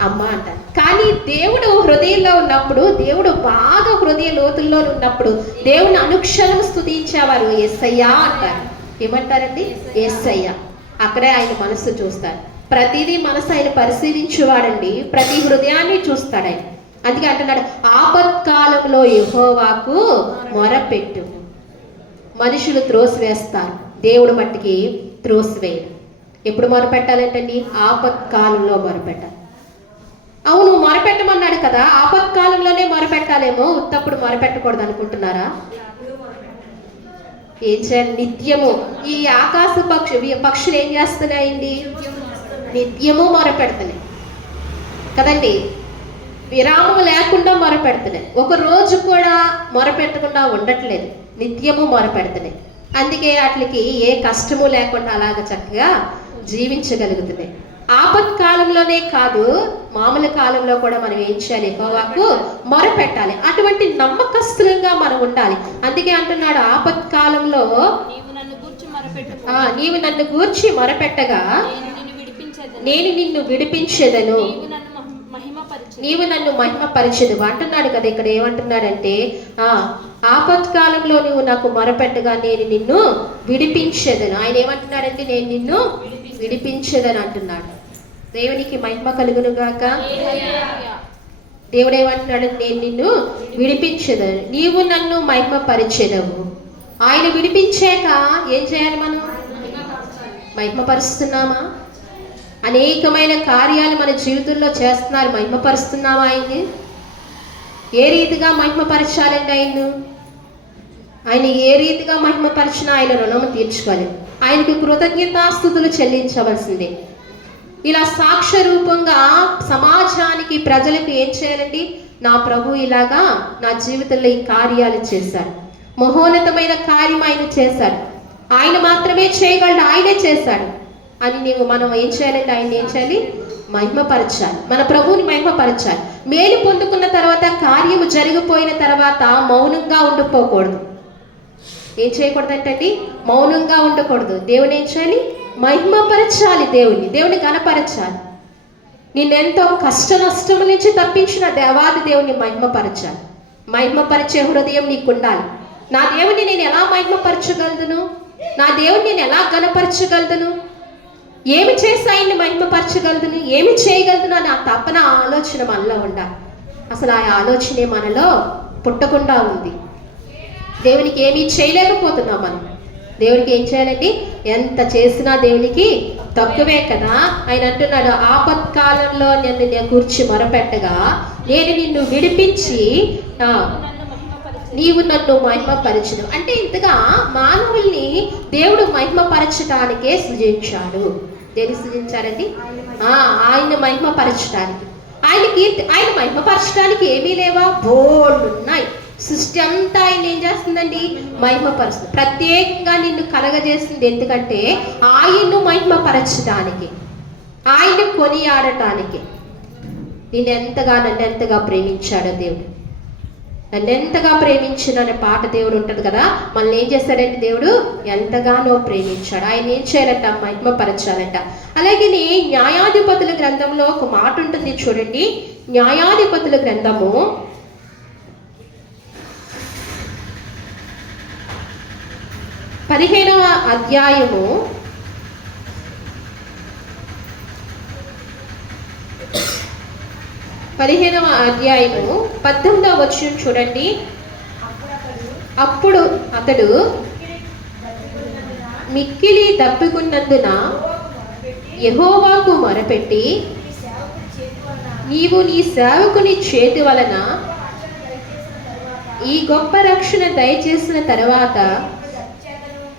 అమ్మ అంటారు. కానీ దేవుడు హృదయంలో ఉన్నప్పుడు, దేవుడు బాగా హృదయ లోతుల్లో ఉన్నప్పుడు దేవుని అనుక్షణం స్తుతించేవారు యేసయ్యా అంటారు. ఏమంటారండి? యేసయ్యా. అక్కడే ఆయన మనసు చూస్తాడు. ప్రతిదీ మనసు ఆయన పరిశీలించేవాడండి, ప్రతి హృదయాన్ని చూస్తాడు ఆయన. అందుకే అంటున్నాడు ఆపత్కాలంలో యెహోవాకు మొరపెట్టు. మనుషులు త్రోసివేస్తారు, దేవుడు మట్టికి త్రోసివేయడు. ఎప్పుడు మొరపెట్టాలంటండి? ఆపత్కాలంలో మొరపెట్టాలి. అవును మొరపెట్టమన్నాడు కదా, ఆపత్కాలంలోనే మొరపెట్టాలేమో, ఉత్తప్పుడు మొరపెట్టకూడదు అనుకుంటున్నారా? ఏం చేయాలి? నిత్యము. ఈ ఆకాశ పక్షులు ఏం చేస్తున్నాయండి? నిత్యము మొరపెడుతున్నాయి కదండి, విరామం లేకుండా మొరపెడుతున్నాయి. ఒక రోజు కూడా మొరపెట్టకుండా ఉండట్లేదు, నిత్యము మొరపెడుతున్నాయి. అందుకే వాటికి ఏ కష్టము లేకుండా అలాగ చక్కగా జీవించగలుగుతున్నాయి. ఆపత్కాలంలోనే కాదు, మామూలు కాలంలో కూడా మనం ఏం చేయాలి? యెహోవాకు మొరపెట్టాలి. అటువంటి నమ్మకస్తులంగా మనం ఉండాలి. అందుకే అంటున్నాడు ఆపత్కాలంలో నీవు నన్ను గూర్చి మొరపెట్టగా నేను నిన్ను విడిపించేదను, నీవు నన్ను మహిమపరిచెదవు అంటున్నాడు కదా. ఇక్కడ ఏమంటున్నాడంటే ఆపత్కాలంలో నువ్వు నాకు మొరపెట్టగా నేను నిన్ను విడిపించేదను. ఆయన ఏమంటున్నాడంటే నేను నిన్ను విడిపించేదని అంటున్నాడు. దేవునికి మహిమ కలుగును గాక. దేవుడు ఏమంటున్నాడు? నేను నిన్ను విడిపించేదను, నీవు నన్ను మహిమపరిచెదవు. ఆయన విడిపించాక ఏం చేయాలి? మనం మహిమపరుస్తున్నామా? అనేకమైన కార్యాలు మన జీవితంలో చేస్తున్నారు, మహిమపరుస్తున్నామా ఆయన్ని? ఏ రీతిగా మహిమపరచాలండి ఆయన్ను? ఆయన ఏ రీతిగా మహిమపరిచినా ఆయన రుణము తీర్చుకోవాలి, ఆయనకి కృతజ్ఞతాస్తుతులు చెల్లించవలసిందే. ఇలా సాక్ష్య రూపంగా సమాజానికి, ప్రజలకు ఏం చేయాలండి? నా ప్రభు ఇలాగా నా జీవితంలో ఈ కార్యాలు చేశాడు, మహోన్నతమైన కార్యం ఆయన చేశాడు, ఆయన మాత్రమే చేయగలడు, ఆయనే చేశాడు అని మనం ఏం చేయాలంటే ఆయన ఏం చేయాలి? మహిమపరచాలి, మన ప్రభువుని మహిమపరచాలి. మేలు పొందుకున్న తర్వాత, కార్యము జరిగిపోయిన తర్వాత మౌనంగా ఉండిపోకూడదు. ఏం చేయకూడదంటండి? మౌనంగా ఉండకూడదు. దేవుని ఏం చేయాలి? మహిమపరచాలి, దేవుని గణపరచాలి. నిన్నెంతో కష్ట నష్టముల నుంచి తప్పించిన దేవాది దేవుని మహిమపరచాలి. మహిమపరిచే హృదయం నీకు ఉండాలి. నా దేవుని నేను ఎలా మహిమపరచగలను? నా దేవుని నేను ఎలా గణపరచగలను? ఏమి చేసి ఆయన్ని మహిమపరచగలను? ఏమి చేయగలను? నా తపన ఆలోచన మనలో ఉండాలి. అసలు ఆ ఆలోచనే మనలో పుట్టకుండా ఉంది. దేవునికి ఏమీ చేయలేకపోతున్నాం మనం. దేవునికి ఏం చేయాలండి? ఎంత చేసినా దేవునికి తక్కువే కదా. ఆయన అంటున్నాడు, ఆపత్కాలంలో నేను కూర్చి మొరపెట్టగా నేను నిన్ను విడిపించి నీవు నన్ను మహిమపరచును. అంటే ఇంతగా మానవుల్ని దేవుడు మహిమపరచడానికే సృజించాడు. దేని సృజించారండి? ఆయన మహిమపరచడానికి. ఆయన మహిమపరచడానికి ఏమీ లేవా? బోల్డ్ ఉన్నాయి. సృష్టి అంతా ఆయన ఏం చేస్తుందండి? మహిమపరుస్తుంది. ప్రత్యేకంగా నిన్ను కలగజేస్తుంది ఎందుకంటే ఆయన్ను మహిమపరచడానికి, ఆయన్ని కొనియాడటానికి. నన్ను ఎంతగా ప్రేమించాడో దేవుడు. నన్ను ఎంతగా ప్రేమించిన పాట దేవుడు ఉంటుంది కదా. మనల్ని ఏం చేస్తాడంటే దేవుడు ఎంతగానో ప్రేమించాడు. ఆయన ఏం చేయాలంట? మహిమపరచాలంట. అలాగే న్యాయాధిపతుల గ్రంథంలో ఒక మాట ఉంటుంది చూడండి. న్యాయాధిపతుల గ్రంథము 15వ అధ్యాయము 18వ వచనం చూడండి. అప్పుడు అతడు మిక్కిలి దప్పికున్నందున యెహోవాకు మొరపెట్టి, నీవు నీ సేవకుని చేతి వలన ఈ గొప్ప రక్షణ దయచేసిన తర్వాత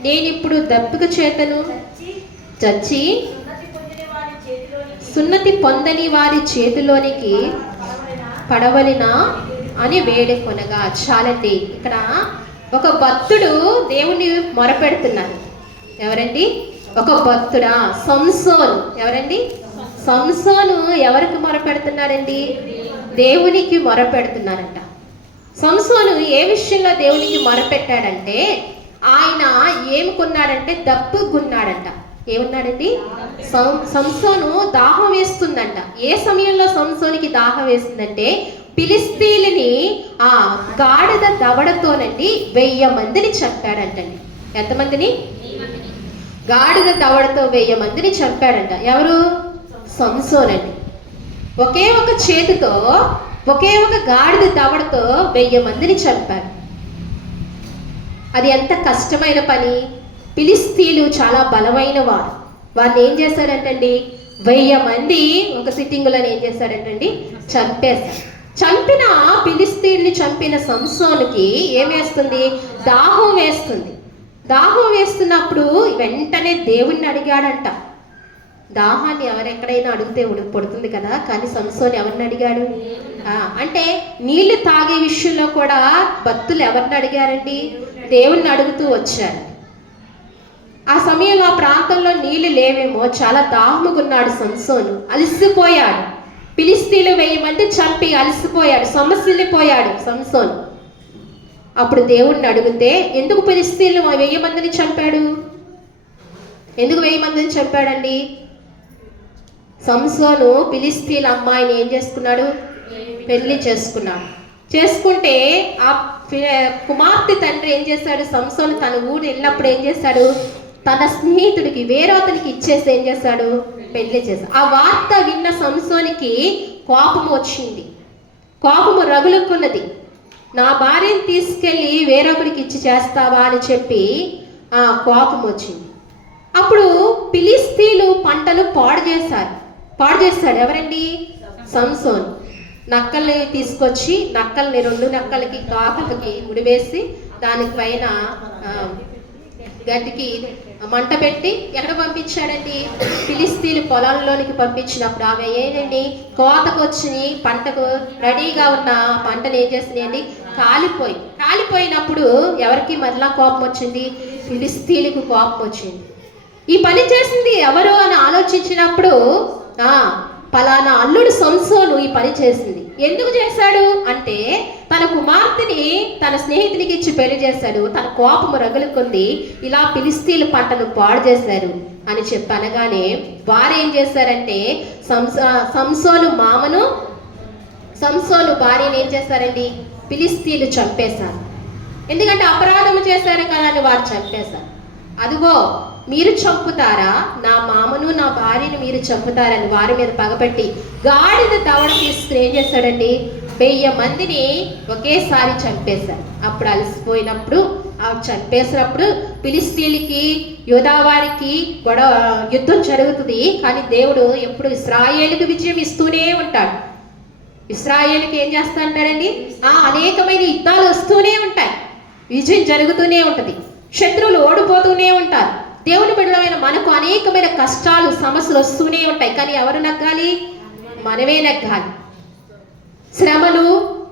నేనిప్పుడు దప్పిక చేతను చచ్చి సున్నతి పొందని వారి చేతిలోనికి పడవలినా అని వేడుకొనగా. చాలండి. ఇక్కడ ఒక భక్తుడు దేవుని మొరపెడుతున్నారు. ఎవరండి? ఒక భక్తుడా? సంసోను. ఎవరండి? సంసోను ఎవరికి మొరపెడుతున్నారండి? దేవునికి మొరపెడుతున్నారంట. సంసోను ఏ విషయంలో దేవునికి మొరపెట్టాడంటే, ఆయన ఏముకున్నాడంటే దప్పుకున్నాడంట. ఏమున్నాడండి? సంసోను దాహం వేస్తుందంట. ఏ సమయంలో సంసోనికి దాహం వేస్తుందంటే, ఫిలిష్తీయులని ఆ గాడిద దవడతోనండి 1000 మందిని చంపాడంటండి. ఎంతమందిని? గాడిద దవడతో 1000 మందిని చంపాడంట. ఎవరు? సంసోన్ అండి. ఒకే ఒక చేతితో, ఒకే ఒక గాడిద దవడతో 1000 మందిని చంపారు. అది ఎంత కష్టమైన పని. ఫిలిష్తీయులు చాలా బలమైన వారు. వారిని ఏం చేశాడంటండి? 1000 మంది ఒక సిట్టింగ్లో ఏం చేశాడంటండి? చంపేశారు. చంపిన ఫిలిష్తీయుల్ని చంపిన సంసోనుకి ఏమేస్తుంది? దాహం వేస్తుంది. దాహం వేస్తున్నప్పుడు వెంటనే దేవుణ్ణి అడిగాడంట. దాహాన్ని ఎవరెక్కడైనా అడిగితే పడుతుంది కదా, కానీ సంసోను ఎవరిని అడిగాడు? అంటే నీళ్లు తాగే విషయంలో కూడా భక్తులు ఎవరిని అడిగారండి? దేవుణ్ణి అడుగుతూ వచ్చారు. ఆ సమయంలో ఆ ప్రాంతంలో నీళ్లు లేవేమో, చాలా దాహముగున్నాడు సంసోను. అలసిపోయాడు. ఫిలిష్తీయులు 1000 మంది చంపి అలసిపోయాడు, సొమ్మసిల్లిపోయాడు సంసోను. అప్పుడు దేవుణ్ణి అడిగితే, ఎందుకు ఫిలిష్తీయులు 1000 మందిని చంపాడు? ఎందుకు 1000 మందిని చంపాడండి? సంసోను ఫిలిష్తీయుల అమ్మాయిని ఏం చేసుకున్నాడు? పెళ్లి చేసుకున్నాడు. చేసుకుంటే ఆ కుమార్తె తండ్రి ఏం చేశాడు? సంసోను తన ఊరు వెళ్ళినప్పుడు ఏం చేశాడు? తన స్నేహితుడికి, వేరే అతనికి ఇచ్చేసి ఏం చేశాడు? పెళ్లి చేశాడు. ఆ వార్త విన్న సంసోనికి కోపం వచ్చింది. కోపము రగులుకున్నది. నా భార్యను తీసుకెళ్ళి వేరొకరికి ఇచ్చి చేస్తావా అని చెప్పి ఆ కోపం వచ్చింది. అప్పుడు ఫిలిష్తీయులు పంటను పాడు చేశాడు. ఎవరండి? సంసోన్. నక్కల్ని తీసుకొచ్చి నక్కల్ని 2 నక్కలకి కాకులకి ముడివేసి దానికి పైన గడ్డికి మంట పెట్టి ఎక్కడ పంపించాడండి? ఫిలిష్తీయులు పొలాల్లోనికి పంపించినప్పుడు ఆమె ఏంటండి? కోతకు వచ్చి పంటకు రెడీగా ఉన్న పంటను ఏం చేస్తున్నాయండి? కాలిపోయినప్పుడు ఎవరికి మరలా కోపం వచ్చింది? ఫిలిష్తీయులకు కోపం వచ్చింది. ఈ పని చేసింది ఎవరు అని ఆలోచించినప్పుడు పలానా అల్లుడు సంసోను ఈ పని చేసింది. ఎందుకు చేశాడు అంటే, తన కుమార్తెని తన స్నేహితునికి ఇచ్చి పెళ్లి చేశాడు. తన కోపము రగులుకుంది. ఇలా ఫిలిష్తీయుల పంటను పాడు చేశారు అని చెప్పి అనగానే వారు ఏం చేశారంటే, సంసోను భార్యను ఏం చేశారండి? ఫిలిష్తీయులు చంపేశారు. ఎందుకంటే అపరాధము చేశారు కదా అని వారు చంపేశారు. అదిగో మీరు చంపుతారా? నా మామను నా భార్యను మీరు చంపుతారని వారి మీద పగపెట్టి గాడిద దవడ తీసుకుని ఏం చేశాడండి? 1000 మందిని ఒకేసారి చంపేశారు. అప్పుడు అలసిపోయినప్పుడు చంపేసినప్పుడు ఫిలిష్తీయులకి యోధావారికి గొడవ యుద్ధం జరుగుతుంది. కానీ దేవుడు ఎప్పుడు ఇశ్రాయేలుకు విజయం ఇస్తూనే ఉంటాడు. ఇశ్రాయేలుకి ఏం చేస్తా అంటాడండి, అనేకమైన యుద్ధాలు వస్తూనే ఉంటాయి, విజయం జరుగుతూనే ఉంటుంది, శత్రువులు ఓడిపోతూనే ఉంటారు. దేవుని బిడ్డలమైన మనకు అనేకమైన కష్టాలు సమస్యలు వస్తూనే ఉంటాయి. కానీ ఎవరు నగ్గాలి? మనమే నగ్గాలి. శ్రమలు,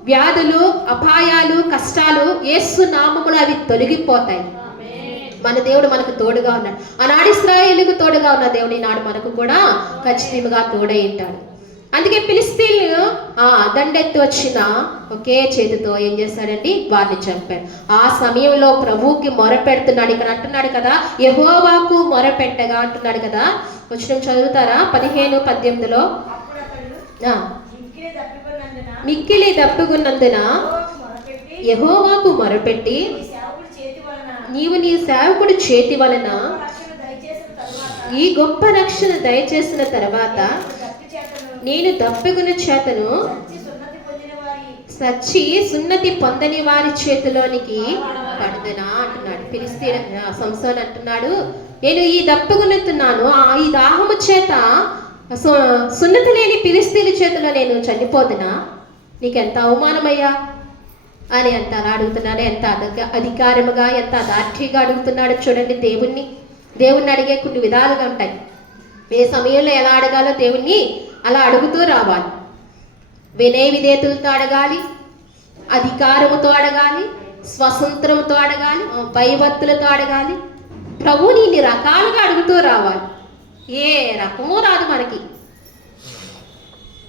వ్యాధులు, అపాయాలు, కష్టాలు యేసు నామములో అవి తొలగిపోతాయి. మన దేవుడు మనకు తోడుగా ఉన్నాడు. ఆనాడు ఇశ్రాయేలుకు తోడుగా ఉన్న దేవుడు ఈనాడు మనకు కూడా ఖచ్చితంగా తోడై ఉంటాడు. అందుకే ఫిలిష్తీయులు దండెత్తి వచ్చిన ఒకే చేతితో ఏం చేశాడండి, వారిని చంపాడు. ఆ సమయంలో ప్రభువుకి మొరపెడుతున్నాడు. ఇక్కడ అంటున్నాడు కదా, యెహోవాకు మొరపెట్టగా అంటున్నాడు కదా. వచనం చదువుతారా? 15-18లో మిక్కిలి దప్పుకున్నందున యెహోవాకు మొరపెట్టి నీవు నీ సేవకుడి చేతి వలన ఈ గొప్ప రక్షణ దయచేసిన తర్వాత నేను దప్పుకున్న చేతను సచ్చి సున్నతి పొందని వారి చేతిలోనికి పడదనా అంటున్నాడు. ఫిలిష్తీయ సంసోను అంటున్నాడు, నేను ఈ దప్పుకున్నుతున్నాను, ఈ దాహము చేత సున్నతి లేని ఫిలిష్తీయుల చేతిలో నేను చనిపోదునా? నీకెంత అవమానమయ్యా అని అడుగుతున్నాడు. ఎంత అధికారముగా, ఎంత అదార్థిగా అడుగుతున్నాడు చూడండి. దేవుణ్ణి అడిగే కొన్ని విధాలుగా ఉంటాయి. ఏ సమయంలో ఎలా అడగాలో దేవుణ్ణి అలా అడుగుతూ రావాలి. వినయ విధేయతలతో అడగాలి, అధికారముతో అడగాలి, స్వతంత్రంతో అడగాలి, భయభక్తులతో అడగాలి. ప్రభువుని ఇన్ని రకాలుగా అడుగుతూ రావాలి. ఏ రకమో రాదు మనకి.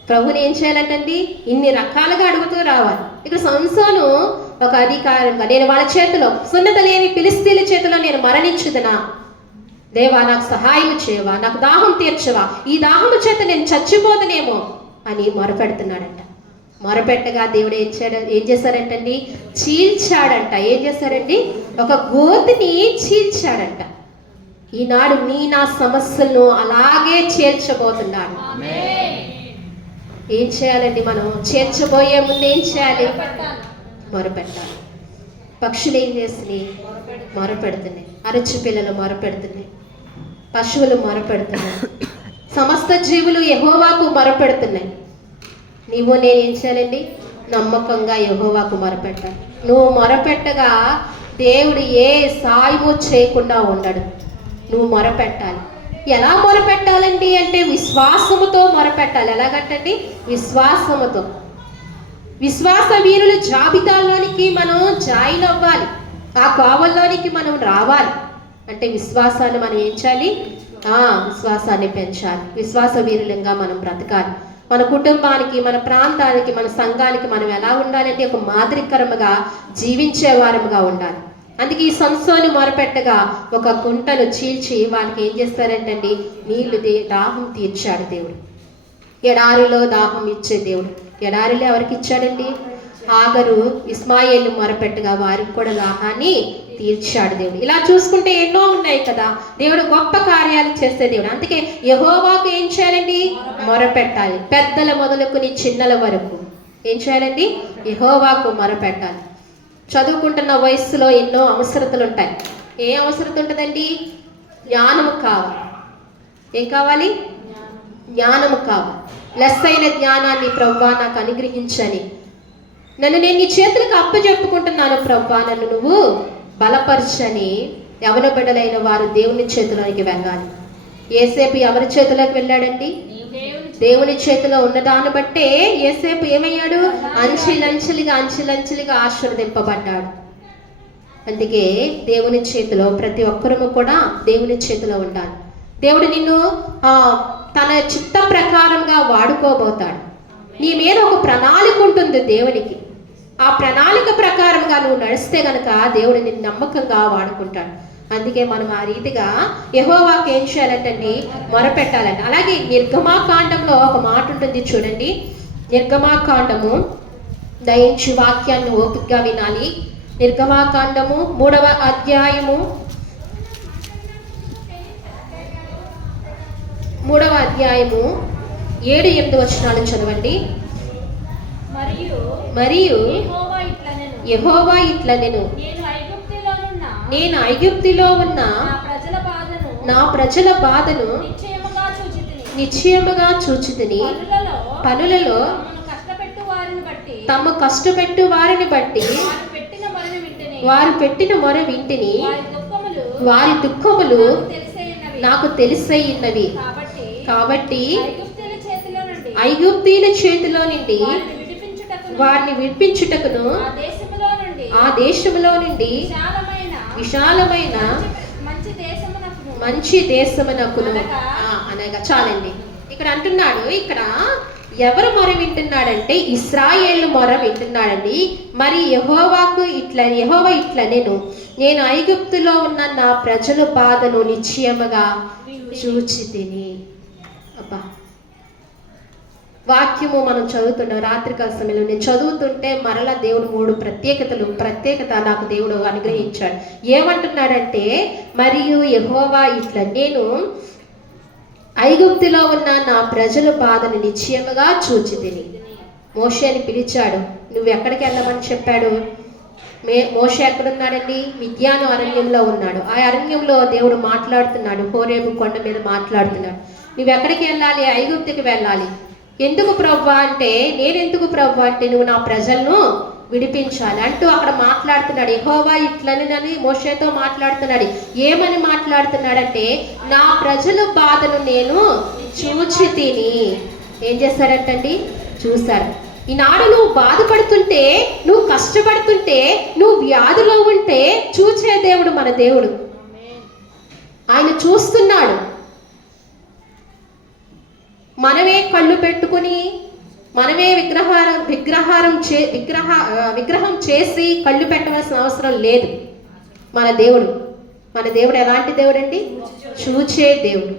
ప్రభుని ఏం చేయాలంటండి, ఇన్ని రకాలుగా అడుగుతూ రావాలి. ఇక్కడ సంసోను ఒక అధికారంగా, నేను వాళ్ళ చేతిలో సున్నతి లేని ఫిలిష్తీయుల చేతిలో నేను మరణించుదనా? దేవా నాకు సహాయం చేయవా, నాకు దాహం తీర్చవా, ఈ దాహము చేత నేను చచ్చిపోదనేమో అని మొరపెడుతున్నాడంట. మొరపెట్టగా దేవుడు ఏం చేశారంటండి, చీల్చాడంట. ఏం చేశారండి, ఒక గోతిని చీల్చాడంట. ఈనాడు నా సమస్యలను అలాగే చేర్చబోతున్నాడు. ఏం చేయాలండి, మనం చేర్చబోయే ముందు ఏం చేయాలి? మొరపెట్టాలి. పక్షులు ఏం చేస్తున్నాయి? మొరపెడుతున్నాయి. అరచి పిల్లలు మొరపెడుతున్నాయి, పశువులు మొరపెడుతున్నాయి, సమస్త జీవులు యెహోవాకు మొరపెడుతున్నాయి. నీవు నేనేం చేయాలండి, నమ్మకంగా యెహోవాకు మొరపెట్టాలి. నువ్వు మొరపెట్టగా దేవుడు ఏ సాయము చేయకుండా ఉండడు. నువ్వు మొరపెట్టాలి. ఎలా మొరపెట్టాలండి అంటే విశ్వాసముతో మొరపెట్టాలి. ఎలాగంటండి, విశ్వాసముతో. విశ్వాస వీరుల జాబితాలోనికి మనం జాయిన్ అవ్వాలి, ఆ కోవల్లోనికి మనం రావాలి. అంటే విశ్వాసాన్ని మనం ఏం చేయాలి, విశ్వాసాన్ని పెంచాలి. విశ్వాస వీరులంగా మనం బ్రతకాలి. మన కుటుంబానికి, మన ప్రాంతానికి, మన సంఘానికి మనం ఎలా ఉండాలంటే ఒక మాదిరికరముగా జీవించే వారముగా ఉండాలి. అందుకే ఈ సంసోను మొరపెట్టగా ఒక గుంటను చీల్చి వాళ్ళకి ఏం చేస్తారంటండి, నీళ్లు దాహం తీర్చాడు దేవుడు. ఎడారిలో దాహం ఇచ్చే దేవుడు. ఎడారిలో ఎవరికి ఇచ్చాడండి? హాగరు ఇస్మాయేలు మొరపెట్టగా వారికి కూడా దాహాన్ని తీర్చాడు దేవుడు. ఇలా చూసుకుంటే ఎన్నో ఉన్నాయి కదా. దేవుడు గొప్ప కార్యాలు చేసే దేవుడు. అందుకే యెహోవాకు ఏం చేయాలండి, మొరపెట్టాలి. పెద్దల మొదలుకుని చిన్నల వరకు ఏం చేయాలండి, యెహోవాకు మొరపెట్టాలి. చదువుకుంటున్న వయస్సులో ఎన్నో అవసరతలు ఉంటాయి. ఏ అవసరత ఉంటుందండి? జ్ఞానము కావాలి. ఏం కావాలి? జ్ఞానము కావాలి. లెస్ అయిన జ్ఞానాన్ని ప్రభువా నాకు అనుగ్రహించని, నేను నీ చేతులకు అప్పచెప్పుకుంటున్నాను ప్రభువా, నన్ను నువ్వు బలపరచని యవన బిడ్డలైన వారు దేవుని చేతిలోనికి వెళ్ళాలి. యేసేపు ఎవరి చేతిలోకి వెళ్ళాడండి? దేవుని చేతిలో ఉన్నదాన్ని బట్టే యేసేపు ఏమయ్యాడు? అంచెలంచెలుగా ఆశీర్వదింపబడ్డాడు. అందుకే దేవుని చేతిలో ప్రతి ఒక్కరము కూడా దేవుని చేతిలో ఉండాలి. దేవుడు నిన్ను తన చిత్త ప్రకారంగా వాడుకోబోతాడు. నీ మీద ఒక ప్రణాళిక ఉంటుంది దేవునికి. ఆ ప్రణాళిక ప్రకారంగా నువ్వు నడిస్తే గనక దేవుడు నిన్ను నమ్మకంగా వాడుకుంటాడు. అందుకే మనం ఆ రీతిగా యెహోవాకు ఏం చేయాలంటండి, మొరపెట్టాలంట. అలాగే నిర్గమాకాండంలో ఒక మాట ఉంటుంది చూడండి. నిర్గమాకాండము, దయించి వాక్యాన్ని ఓపికగా వినాలి. నిర్గమాకాండము 3వ అధ్యాయము 7-8 వచనాలు చదవండి. మరియు యెహోవా ఇట్లనెను, నేను నేను ఐగుప్తులో ఉన్న నా ప్రజల బాధను నిశ్చయముగా చూచితిని. పనులలో తమ కష్టపెట్టు వారిని బట్టి వారు పెట్టిన మొర వింటిని. వారి దుఃఖములు నాకు తెలిసైనవి. కాబట్టి ఐగుప్తీయుల చేతిలో నుండి వారిని విడిపించుటకును ఆ దేశములో నుండి విశాలమైన మంచి దేశమునకును అనగా చాలండి. ఇక్కడ అంటున్నాడు, ఇక్కడ ఎవరు మొర వింటున్నాడంటే ఇశ్రాయేలు మొర వింటున్నాడండి. మరి యెహోవా ఇట్లనెను, నేను ఐగుప్తులో ఉన్న నా ప్రజల బాధను నిశ్చయముగా చూచితిని. అబ్బా, వాక్యము మనం చదువుతున్నాం. రాత్రికాల సమయంలో నేను చదువుతుంటే మరలా దేవుడు 3 ప్రత్యేకత నాకు దేవుడు అనుగ్రహించాడు. ఏమంటున్నాడంటే, మరియు యెహోవా నేను ఐగుప్తులో ఉన్న నా ప్రజల బాధను నిశ్చయముగా చూచితిని. మోషేని పిలిచాడు. నువ్వు ఎక్కడికి వెళ్ళమని చెప్పాడు? మోషే ఎక్కడున్నాడండి? మిద్యాను అరణ్యంలో ఉన్నాడు. ఆ అరణ్యంలో దేవుడు మాట్లాడుతున్నాడు. హోరేబు కొండ మీద మాట్లాడుతున్నాడు. నువ్వు ఎక్కడికి వెళ్ళాలి? ఐగుప్తుకి వెళ్ళాలి. ఎందుకు ప్రభువా అంటే, నేనెందుకు ప్రభువా అంటే, నువ్వు నా ప్రజలను విడిపించాలి అంటూ అక్కడ మాట్లాడుతున్నాడు. యెహోవా ఇట్లనని మోషేతో మాట్లాడుతున్నాడు. ఏమని మాట్లాడుతున్నాడంటే, నా ప్రజల బాధను నేను చూచితిని. ఏం చేశారంటండి? చూశారు. ఈనాడు నువ్వు బాధపడుతుంటే, నువ్వు కష్టపడుతుంటే, నువ్వు వ్యాధిలో ఉంటే చూచే దేవుడు మన దేవుడు. ఆయన చూస్తున్నాడు. మనమే కళ్ళు పెట్టుకుని మనమే విగ్రహం చేసి కళ్ళు పెట్టవలసిన అవసరం లేదు. మన దేవుడు ఎలాంటి దేవుడు అండి? చూచే దేవుడు.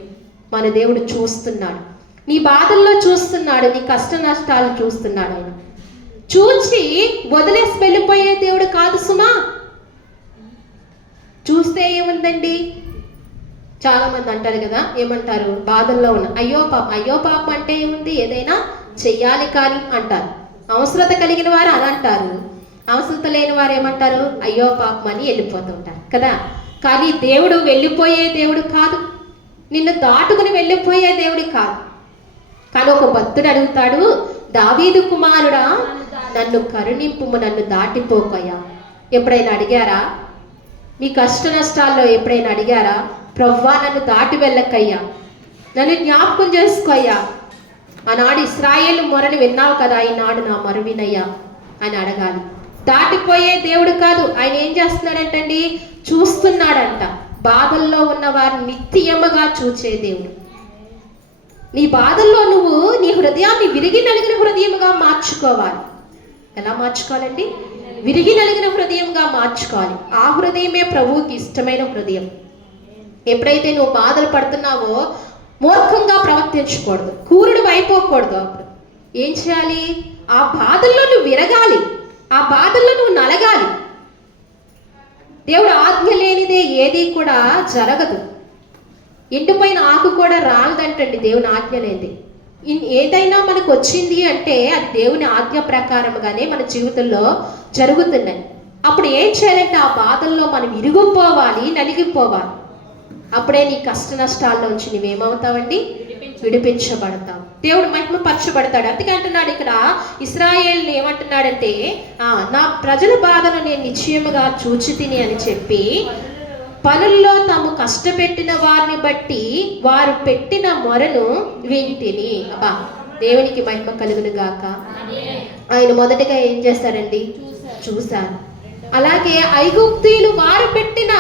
మన దేవుడు చూస్తున్నాడు. నీ బాధల్లో చూస్తున్నాడు, నీ కష్ట నష్టాలు చూస్తున్నాడు. ఆయన చూచి వదిలేసి వెళ్ళిపోయే దేవుడు కాదు సుమా. చూస్తే ఏముందండి? చాలా మంది అంటారు కదా, ఏమంటారు? బాధల్లో ఉన్న అయ్యో పాపం అంటే ఏముంది? ఏదైనా చెయ్యాలి కానీ అంటారు. అవసరత కలిగిన వారు అలా అంటారు. అవసరత లేని వారు ఏమంటారు? అయ్యో పాపం అని వెళ్ళిపోతుంటారు కదా. కానీ దేవుడు వెళ్ళిపోయే దేవుడు కాదు. నిన్ను దాటుకుని వెళ్ళిపోయే దేవుడు కాదు. కానీ ఒక భక్తుడు అడుగుతాడు, దావీదు కుమారుడా నన్ను కరుణింపుము, నన్ను దాటిపోకయ్యా. ఎప్పుడైనా అడిగారా? మీ కష్ట నష్టాల్లో ఎప్పుడైనా అడిగారా? ప్రభువా నన్ను దాటి వెళ్ళకయ్యా, నన్ను జ్ఞాపకం చేసుకోయ్యా. ఆనాడు ఇశ్రాయేలు మొరని విన్నావు కదా, ఈనాడు నా మొర వినయ్యా అని అడగాలి. దాటిపోయే దేవుడు కాదు. ఆయన ఏం చేస్తున్నాడంటండి? చూస్తున్నాడంట. బాధల్లో ఉన్న వారిని నిత్యముగా చూచే దేవుడు. నీ బాధల్లో నువ్వు నీ హృదయాన్ని విరిగి నలిగిన హృదయముగా మార్చుకోవాలి. ఎలా మార్చుకోవాలండి? విరిగి నలిగిన హృదయంగా మార్చుకోవాలి. ఆ హృదయమే ప్రభువుకి ఇష్టమైన హృదయం. ఎప్పుడైతే నువ్వు బాధలు పడుతున్నావో మూర్ఖంగా ప్రవర్తించకూడదు, కూరుడు అయిపోకూడదు. అప్పుడు ఏం చేయాలి? ఆ బాధల్లో నువ్వు విరగాలి, ఆ బాధల్లో నువ్వు నలగాలి. దేవుడు ఆజ్ఞ లేనిదే ఏది కూడా జరగదు. ఎండిపోయిన ఆకు కూడా రాలదంటండి దేవుని ఆజ్ఞ లేనిది. ఏదైనా మనకు వచ్చింది అంటే అది దేవుని ఆజ్ఞ ప్రకారంగానే మన జీవితంలో జరుగుతున్నాయి. అప్పుడు ఏం చేయాలంటే ఆ బాధల్లో మనం ఇరిగిపోవాలి, నలిగిపోవాలి. అప్పుడే నీ కష్ట నష్టాల్లోంచి నువ్వేమవుతావండి? విడిపించబడతావు. దేవుడు మహిమ పరచబడతాడు. అందుకే అంటున్నాడు ఇక్కడ ఇశ్రాయేలు ఏమంటున్నాడంటే, నా ప్రజల బాధను నేను నిశ్చయముగా చూచితిని అని చెప్పి, పనుల్లో తాము కష్టపెట్టిన వారిని బట్టి వారు పెట్టిన మొరను వింటిని. అబ్బా, దేవునికి మహిమ కలుగును గాక. ఆయన మొదటగా ఏం చేస్తారండి? చూశారు. అలాగే ఐగుప్తీయులు వారు పెట్టిన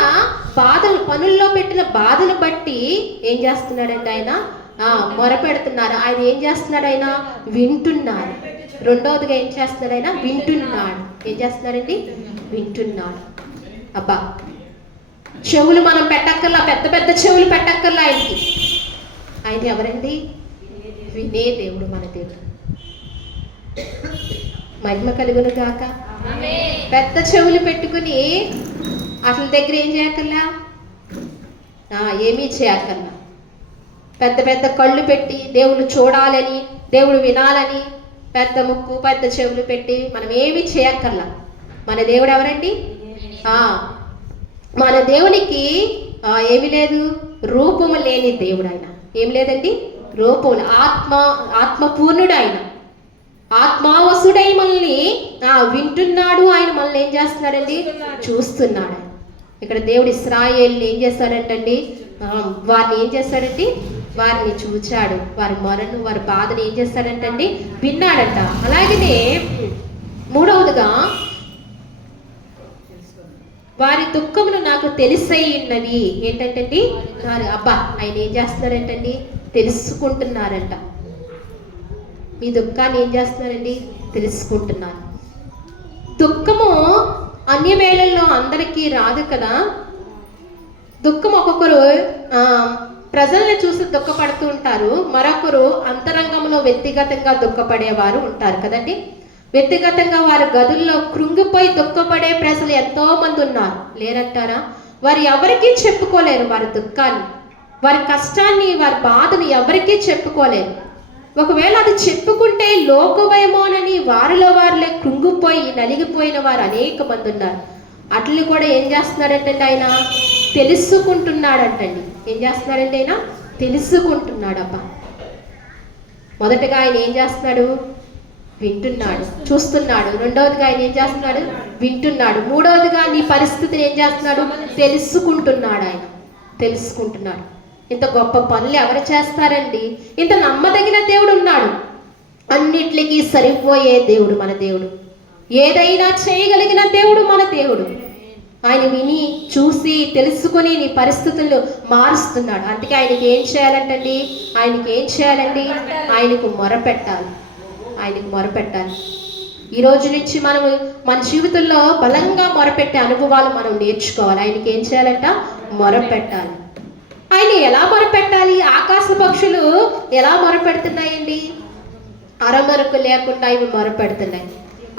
బాధలు, పనుల్లో పెట్టిన బాధను బట్టి ఏం చేస్తున్నాడంటే ఆయన మొర పెడుతున్నారు. ఆయన ఏం చేస్తున్నాడు? ఆయన వింటున్నారు. రెండవదిగా ఏం చేస్తున్నాడు? ఆయన వింటున్నాడు. ఏం చేస్తున్నాడండి? వింటున్నాడు. అబ్బా, చెవులు మనం పెట్టక్కర్లా, పెద్ద పెద్ద చెవులు పెట్టక్కర్లా ఆయనకి. ఆయన ఎవరండి? వినే దేవుడు మన దేవుడు. మహిమ కలుగును గాక. పెద్ద చెవులు పెట్టుకుని అసలు దగ్గర ఏం చేయక్కర్లా, ఏమీ చేయక్కర్లా. పెద్ద పెద్ద కళ్ళు పెట్టి దేవుడు చూడాలని, దేవుడు వినాలని పెద్ద ముక్కు పెద్ద చెవులు పెట్టి మనం ఏమి చేయక్కర్లా. మన దేవుడు ఎవరండి? మన దేవునికి ఏమి లేదు, రూపము లేని దేవుడు ఆయన. ఏం లేదండి, రూపం. ఆత్మపూర్ణుడు ఆయన, ఆత్మావసుడై మనల్ని వింటున్నాడు. ఆయన మనల్ని ఏం చేస్తున్నాడండి? చూస్తున్నాడు. ఇక్కడ దేవుడు ఇశ్రాయేలుని ఏం చేస్తాడంటండి? వారిని ఏం చేస్తాడండి? వారిని చూచాడు. వారి మొరను, వారి బాధను ఏం చేస్తాడంటండి? విన్నాడంట. అలాగనే మూడవదిగా, వారి దుఃఖమును నాకు తెలిసై ఉన్నది. ఏంటంటండి? అబ్బా, ఆయన ఏం చేస్తున్నారంటండి? తెలుసుకుంటున్నారంట. మీ దుఃఖాన్ని ఏం చేస్తున్నారండి? తెలుసుకుంటున్నారు. దుఃఖము అన్ని వేళల్లో అందరికీ రాదు కదా. దుఃఖం ఒక్కొక్కరు ప్రజల్ని చూసి దుఃఖపడుతూ ఉంటారు, మరొకరు అంతరంగంలో వ్యక్తిగతంగా దుఃఖపడేవారు ఉంటారు కదండి. వ్యక్తిగతంగా వారి గదుల్లో కృంగిపోయి దుఃఖపడే ప్రజలు ఎంతో మంది ఉన్నారు, లేరంటారా? వారు ఎవరికీ చెప్పుకోలేరు వారి దుఃఖాన్ని, వారి కష్టాన్ని, వారి బాధను ఎవరికీ చెప్పుకోలేరు. ఒకవేళ అది చెప్పుకుంటే లోకమేమోనని వారిలో వారిలో కృంగిపోయి నలిగిపోయిన వారు అనేక మంది ఉన్నారు. అట్లని కూడా ఏం చేస్తున్నాడంటే ఆయన? తెలుసుకుంటున్నాడంటండి. ఏం చేస్తున్నాడంటే ఆయన? తెలుసుకుంటున్నాడబ్బా. మొదటగా ఆయన ఏం చేస్తున్నాడు? వింటున్నాడు, చూస్తున్నాడు. రెండవదిగా ఆయన ఏం చేస్తున్నాడు? వింటున్నాడు. మూడవదిగా నీ పరిస్థితిని ఏం చేస్తున్నాడు? తెలుసుకుంటున్నాడు. ఆయన తెలుసుకుంటున్నాడు. ఇంత గొప్ప పనులు ఎవరు చేస్తారండి? ఇంత నమ్మదగిన దేవుడు ఉన్నాడు. అన్నిటికీ సరిపోయే దేవుడు మన దేవుడు. ఏదైనా చేయగలిగిన దేవుడు మన దేవుడు. ఆయన విని చూసి తెలుసుకొని నీ పరిస్థితులను మారుస్తున్నాడు. అందుకే ఆయనకి ఏం చేయాలంటండి? ఆయనకి ఏం చేయాలండి? ఆయనకు మొరపెట్టాలి. ఆయనకు మొరపెట్టాలి. ఈ రోజు నుంచి మనము మన జీవితంలో బలంగా మొరపెట్టే అనుభవాలు మనం నేర్చుకోవాలి. ఆయనకి ఏం చేయాలంట? మొరపెట్టాలి. ఆయన ఎలా మొరపెట్టాలి? ఆకాశ పక్షులు ఎలా మొరపెడుతున్నాయండి? అరమరకు లేకుండా ఇవి మొరపెడుతున్నాయి,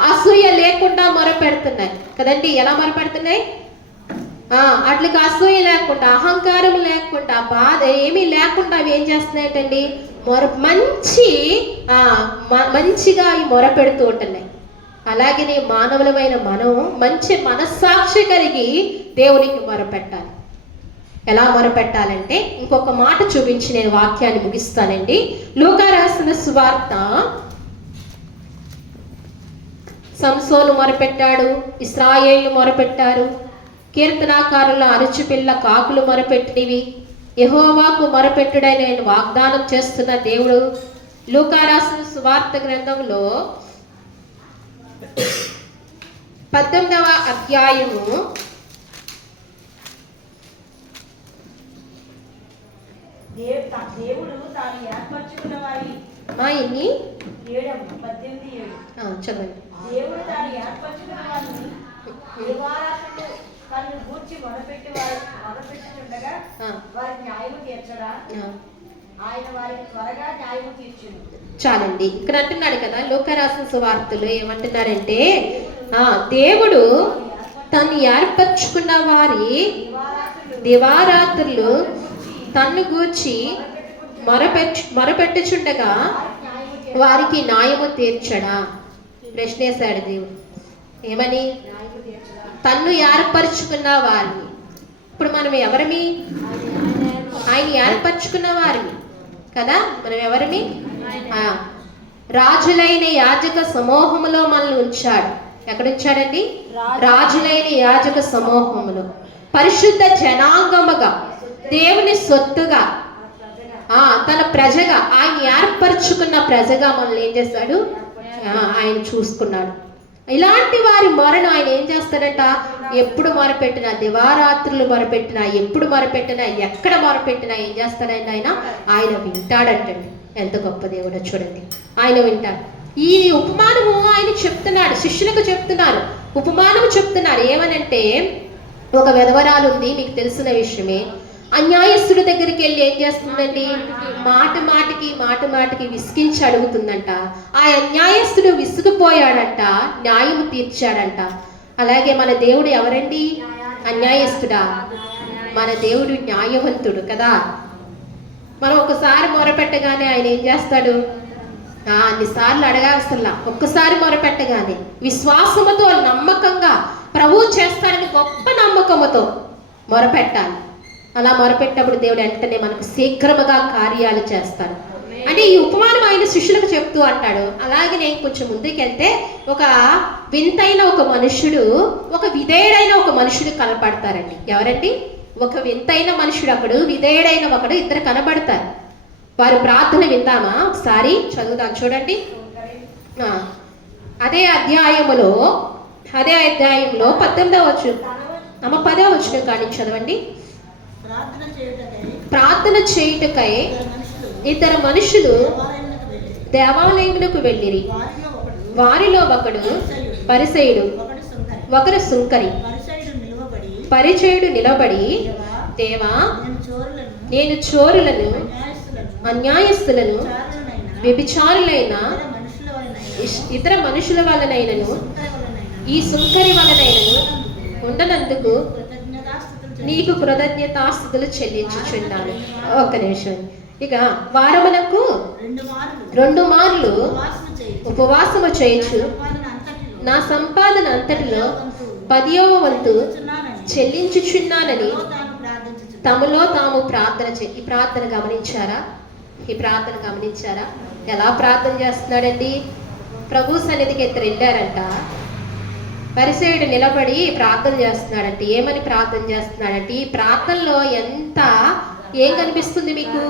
అసూయ లేకుండా మొరపెడుతున్నాయి కదండి. ఎలా మొరపెడుతున్నాయి? అట్లకి అసూయ లేకుండా, అహంకారం లేకుండా, బాధ ఏమీ లేకుండా అవి ఏం చేస్తున్నాయంటండి? మంచిగా అవి మొరపెడుతూ ఉంటున్నాయి. అలాగనే మానవులమైన మనం మంచి మనస్సాక్షి కలిగి దేవునికి మొరపెట్టాలి. ఎలా మొరపెట్టాలంటే ఇంకొక మాట చూపించి నేను వాక్యాన్ని ముగిస్తానండి. లూకా రాసిన సువార్త, సంసోను మొరపెట్టాడు, ఇశ్రాయేలు మొరపెట్టారు, కీర్తనాకారుల అరుచుపిల్ల కాకులు మొరపెట్టినవి, యెహోవాకు మొరపెట్టుడని నేను వాగ్దానం చేస్తున్న దేవుడు. లూకా రాసిన సువార్త గ్రంథంలో 18వ అధ్యాయము 18:7 చదవండి. దేవుడు తాను ఏర్పరచుకున్న వారిని దివారాత్రులు తనను గూర్చి మొదలుపెట్టుచుండగా వారి న్యాయము తీర్చడా? ఆయన వారికి త్వరగా న్యాయము తీర్చును. చాలండి. ఇక్కడ అంటున్నాడు కదా, లూకా రాసిన సువార్తలు ఏమంటున్నారంటే, దేవుడు తను ఏర్పరచుకున్న వారి దివారాత్రులు తన్ను గూర్చి మొరపెట్టుచుండగా వారికి న్యాయము తీర్చడా? ప్రశ్నేశాడు దేవుడు. ఏమని? తన్ను ఏర్పరచుకున్న వారిని. ఇప్పుడు మనం ఎవరిమి? ఆయన ఏర్పరచుకున్న వారిని కదా. మనం ఎవరిమి? రాజులైన యాజక సమూహములో మనల్ని ఉంచాడు. ఎక్కడ ఉంచాడండి? రాజులైన యాజక సమూహములో, పరిశుద్ధ జనాంగముగా, దేవుని సొత్తుగా, తన ప్రజగా, ఆయన ఏర్పరచుకున్న ప్రజగా మనల్ని ఏం చేస్తాడు? ఆయన చూసుకున్నాడు. ఇలాంటి వారి మొరను ఆయన ఏం చేస్తాడంట? ఎప్పుడు మొరపెట్టినా, దివారాత్రులు మొరపెట్టినా, ఎప్పుడు మొరపెట్టినా, ఎక్కడ మొరపెట్టినా ఏం చేస్తాడండి? ఆయన వింటాడంటండి. ఎంత గొప్ప దేవుడో చూడండి. ఆయన వింటాడు. ఈ ఉపమానము ఆయన చెప్తున్నాడు, శిష్యులకు చెప్తున్నారు, ఉపమానము చెప్తున్నారు. ఏమనంటే, ఒక విధవరాలు ఉంది, మీకు తెలిసిన విషయమే. అన్యాయస్తుడి దగ్గరికి వెళ్ళి ఏం చేస్తుందండి? మాట మాటికి విసిగించి అడుగుతుందంట. ఆ అన్యాయస్తుడు విసిగిపోయాడంట, న్యాయము తీర్చాడంట. అలాగే మన దేవుడు ఎవరండి? అన్యాయస్తుడా? మన దేవుడు న్యాయవంతుడు కదా. మనం ఒకసారి మొరపెట్టగానే ఆయన ఏం చేస్తాడు? అన్నిసార్లు అడగాల్సల్లా, ఒక్కసారి మొరపెట్టగానే విశ్వాసముతో నమ్మకంగా ప్రభువు చేస్తారని గొప్ప నమ్మకముతో మొరపెట్టాలి. అలా మొరపెట్టినప్పుడు దేవుడు వెంటనే మనకు శీఘ్రముగా కార్యాలు చేస్తాడు. అంటే ఈ ఉపమానం ఆయన శిష్యులకు చెప్తూ అంటాడు. అలాగే నేను కొంచెం ముందుకెళ్తే ఒక వింతైన ఒక మనుషుడు, ఒక విధేయుడైన ఒక మనుషుడు కనపడతారండి. ఎవరండి? ఒక వింతైన మనుషుడు ఒకడు, విధేయుడైన ఒకడు, ఇద్దరు కనబడతారు. వారి ప్రార్థన విందామా? ఒకసారి చదువుదాం, చూడండి. అదే అధ్యాయంలో 19వ వచనం, 10వ వచనం కానీ చదవండి. ప్రార్థన చేయుటకై ఇద్దరు మనుషులు దేవాలయములకు వెళ్ళిరి. వారిలో ఒకడు పరిసయుడు, ఒకరు సుంకరి. పరిచయుడు నిలబడి, దేవా, నేను చోరులను, అన్యాయస్తులను, వ్యభిచారులైన ఇతర మనుషుల వలనైనను ఈ సుంకరి వలనైనను ఉండనందుకు నీకు కృతజ్ఞతాస్తుతులు చెల్లించుచున్నాను. ఒక్క నిమిషం. ఇక వారమునకు 2 మార్లు ఉపవాసము చేయొచ్చు, నా సంపాదన అంతటిలో 10వ వంతు చెల్లించుచున్నానని తమలో తాము ప్రార్థన ఈ ప్రార్థన గమనించారా? ఈ ప్రార్థన గమనించారా? ఎలా ప్రార్థన చేస్తున్నాడండి? ప్రభు సన్నిధికి ఇద్దరు వెళ్ళారంట. పరిసయుడు నిలబడి ప్రార్థన చేస్తున్నాడంటే, ఏమని ప్రార్థన చేస్తున్నాడంటే, ఈ ప్రార్థనలో ఏం కనిపిస్తుంది మీకు?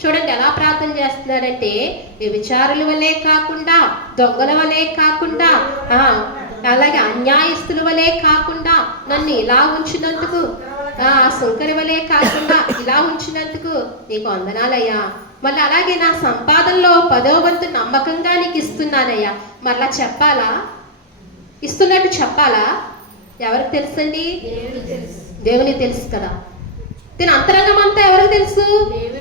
చూడండి ఎలా ప్రార్థన చేస్తున్నాడంటే, వ్యభిచారుల వలె కాకుండా, దొంగల వలె కాకుండా, అలాగే అన్యాయస్తుల వలె కాకుండా నన్ను ఇలా ఉంచినందుకు, సుంకరి వలె కాకుండా ఇలా ఉంచినందుకు నీకు వందనాలయ్యా. మళ్ళీ అలాగే నా సంపాదనలో 10వ వంతు నమ్మకంగా నీకు ఇస్తున్నానయ్యా. మళ్ళా చెప్పాలా? ఇస్తున్నట్టు చెప్పాలా? ఎవరికి తెలుసండి? దేవునికి తెలుసు కదా. దీని అంతరంగం అంతా ఎవరికి తెలుసు?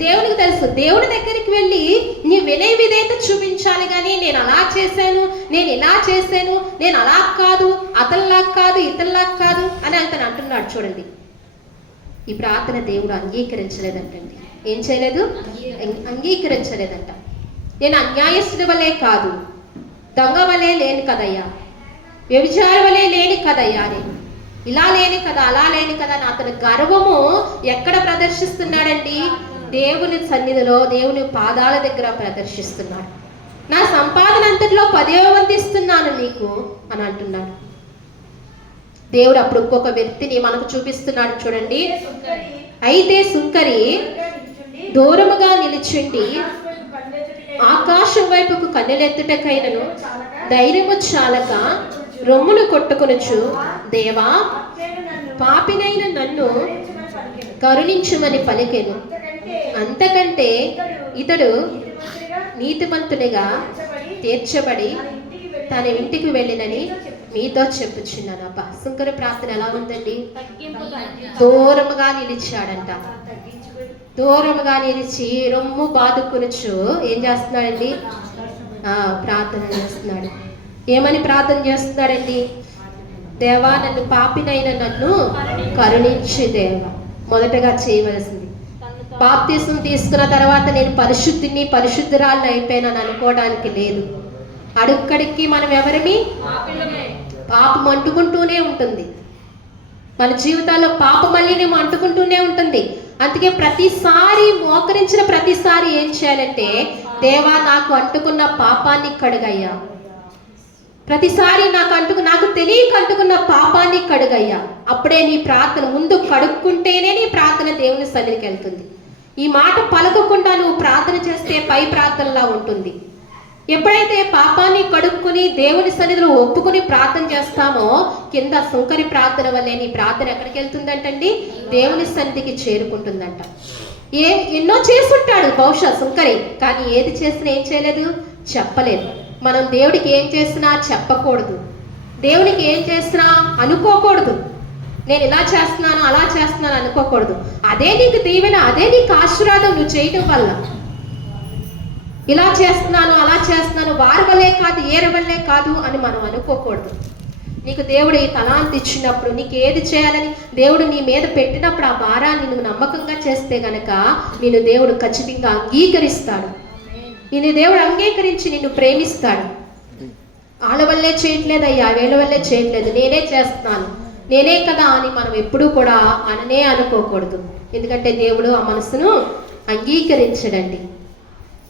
దేవునికి తెలుసు. దేవుడి దగ్గరికి వెళ్ళి నీ వినయ విధేయత చూపించాలి. కానీ నేను అలా చేశాను, నేను ఇలా చేశాను, నేను అలా కాదు, అతనిలా కాదు, ఇతనిలా కాదు అని అతను అంటున్నాడు. చూడండి, ఈ ప్రార్థన దేవుడు అంగీకరించలేదంటండి. ఏం చేయలేదు? అంగీకరించలేదంట. నేను అన్యాయస్తుడి వలే కాదు, దొంగ వలే లేని కదయ్యా, వ్యభిచారి వలే లేని కదయ్యా, నేను ఇలా లేని కదా, అలా లేని కదా అని అతని గర్వము ఎక్కడ ప్రదర్శిస్తున్నాడండి? దేవుని సన్నిధిలో, దేవుని పాదాల దగ్గర ప్రదర్శిస్తున్నాడు. నా సంపాదన అంతటిలో 10వ వంతు ఇస్తున్నాను నీకు అని అంటున్నాడు. దేవుడు అప్పుడు ఇంకొక వ్యక్తిని మనకు చూపిస్తున్నాడు. చూడండి, అయితే సుంకరి దూరముగా నిలిచిండి ఆకాశం వైపుకు కన్నెలెత్తుటకైనను ధైర్యము చాలక రొమ్మును కొట్టుకొనుచు, దేవా, పాపినైన నన్ను కరుణించుమని పలికెను. అంతకంటే ఇతడు నీతిమంతునిగా తీర్చబడి తన ఇంటికి వెళ్ళినని మీతో చెప్పుచున్నాను. అబ్బా, సుంకరి ప్రార్థన ఎలా ఉందండి? దూరముగా నిలిచాడంట. దూరముగా నిలిచి రొమ్ము బాదుకొనుచు ఏం చేస్తున్నాడండి? ప్రార్థన చేస్తున్నాడు. ఏమని ప్రార్థన చేస్తున్నాడండి? దేవా, నన్ను పాపినైన నన్ను కరుణించు దేవా. మొదటగా చేయవలసింది, బాప్తిసం తీసుకున్న తర్వాత నేను పరిశుద్ధిని, పరిశుద్ధురాలను అయిపోయినాను అనుకోవడానికి లేదు. అడుక్కడికి మనం ఎవరిమి? పాపం అంటుకుంటూనే ఉంటుంది. మన జీవితాల్లో పాపం మళ్ళీ అంటుకుంటూనే ఉంటుంది. అందుకే ప్రతిసారి మోకరించిన ప్రతిసారి ఏం చేయాలంటే, దేవా, నాకు అంటుకున్న పాపాన్ని కడుగయ్యా. ప్రతిసారి నాకు తెలియక అంటుకున్న పాపాన్ని కడుగయ్యా. అప్పుడే నీ ప్రార్థన ముందు కడుక్కుంటేనే నీ ప్రార్థన దేవుని సన్నిధికి వెళ్తుంది. ఈ మాట పలకకుండా నువ్వు ప్రార్థన చేస్తే పై ప్రార్థనలా ఉంటుంది. ఎప్పుడైతే పాపాన్ని కడుక్కుని దేవుని సన్నిధిలో ఒప్పుకుని ప్రార్థన చేస్తామో, కింద సుంకరి ప్రార్థన వల్లే నీ ప్రార్థన ఎక్కడికి వెళ్తుందంటండి? దేవుని సన్నిధికి చేరుకుంటుందంట. ఎన్నో చేసుంటాడు బహుశా సుంకరి, కానీ ఏది చేసినా ఏం చేయలేదు? చెప్పలేదు. మనం దేవుడికి ఏం చేసినా చెప్పకూడదు. దేవునికి ఏం చేసినా అనుకోకూడదు. నేను ఇలా చేస్తున్నాను, అలా చేస్తున్నాను అనుకోకూడదు. అదే నీకు దీవెన, అదే నీకు ఆశీర్వాదం నువ్వు చేయటం వల్ల. ఇలా చేస్తున్నాను, అలా చేస్తున్నాను, వారి వల్లే కాదు, ఏరి వల్లే కాదు అని మనం అనుకోకూడదు. నీకు దేవుడు ఈ తలాంతి ఇచ్చినప్పుడు, నీకు ఏది చేయాలని దేవుడు నీ మీద పెట్టినప్పుడు ఆ భారాన్ని నువ్వు నమ్మకంగా చేస్తే గనక నేను దేవుడు ఖచ్చితంగా అంగీకరిస్తాడు. నిన్ను దేవుడు అంగీకరించి నిన్ను ప్రేమిస్తాడు. వాళ్ళ వల్లే చేయట్లేదయ్యా, వీళ్ళ వల్లే చేయట్లేదు, నేనే చేస్తున్నాను, నేనే కదా అని మనం ఎప్పుడూ కూడా అననే అనుకోకూడదు. ఎందుకంటే దేవుడు ఆ మనసును అంగీకరించడండి.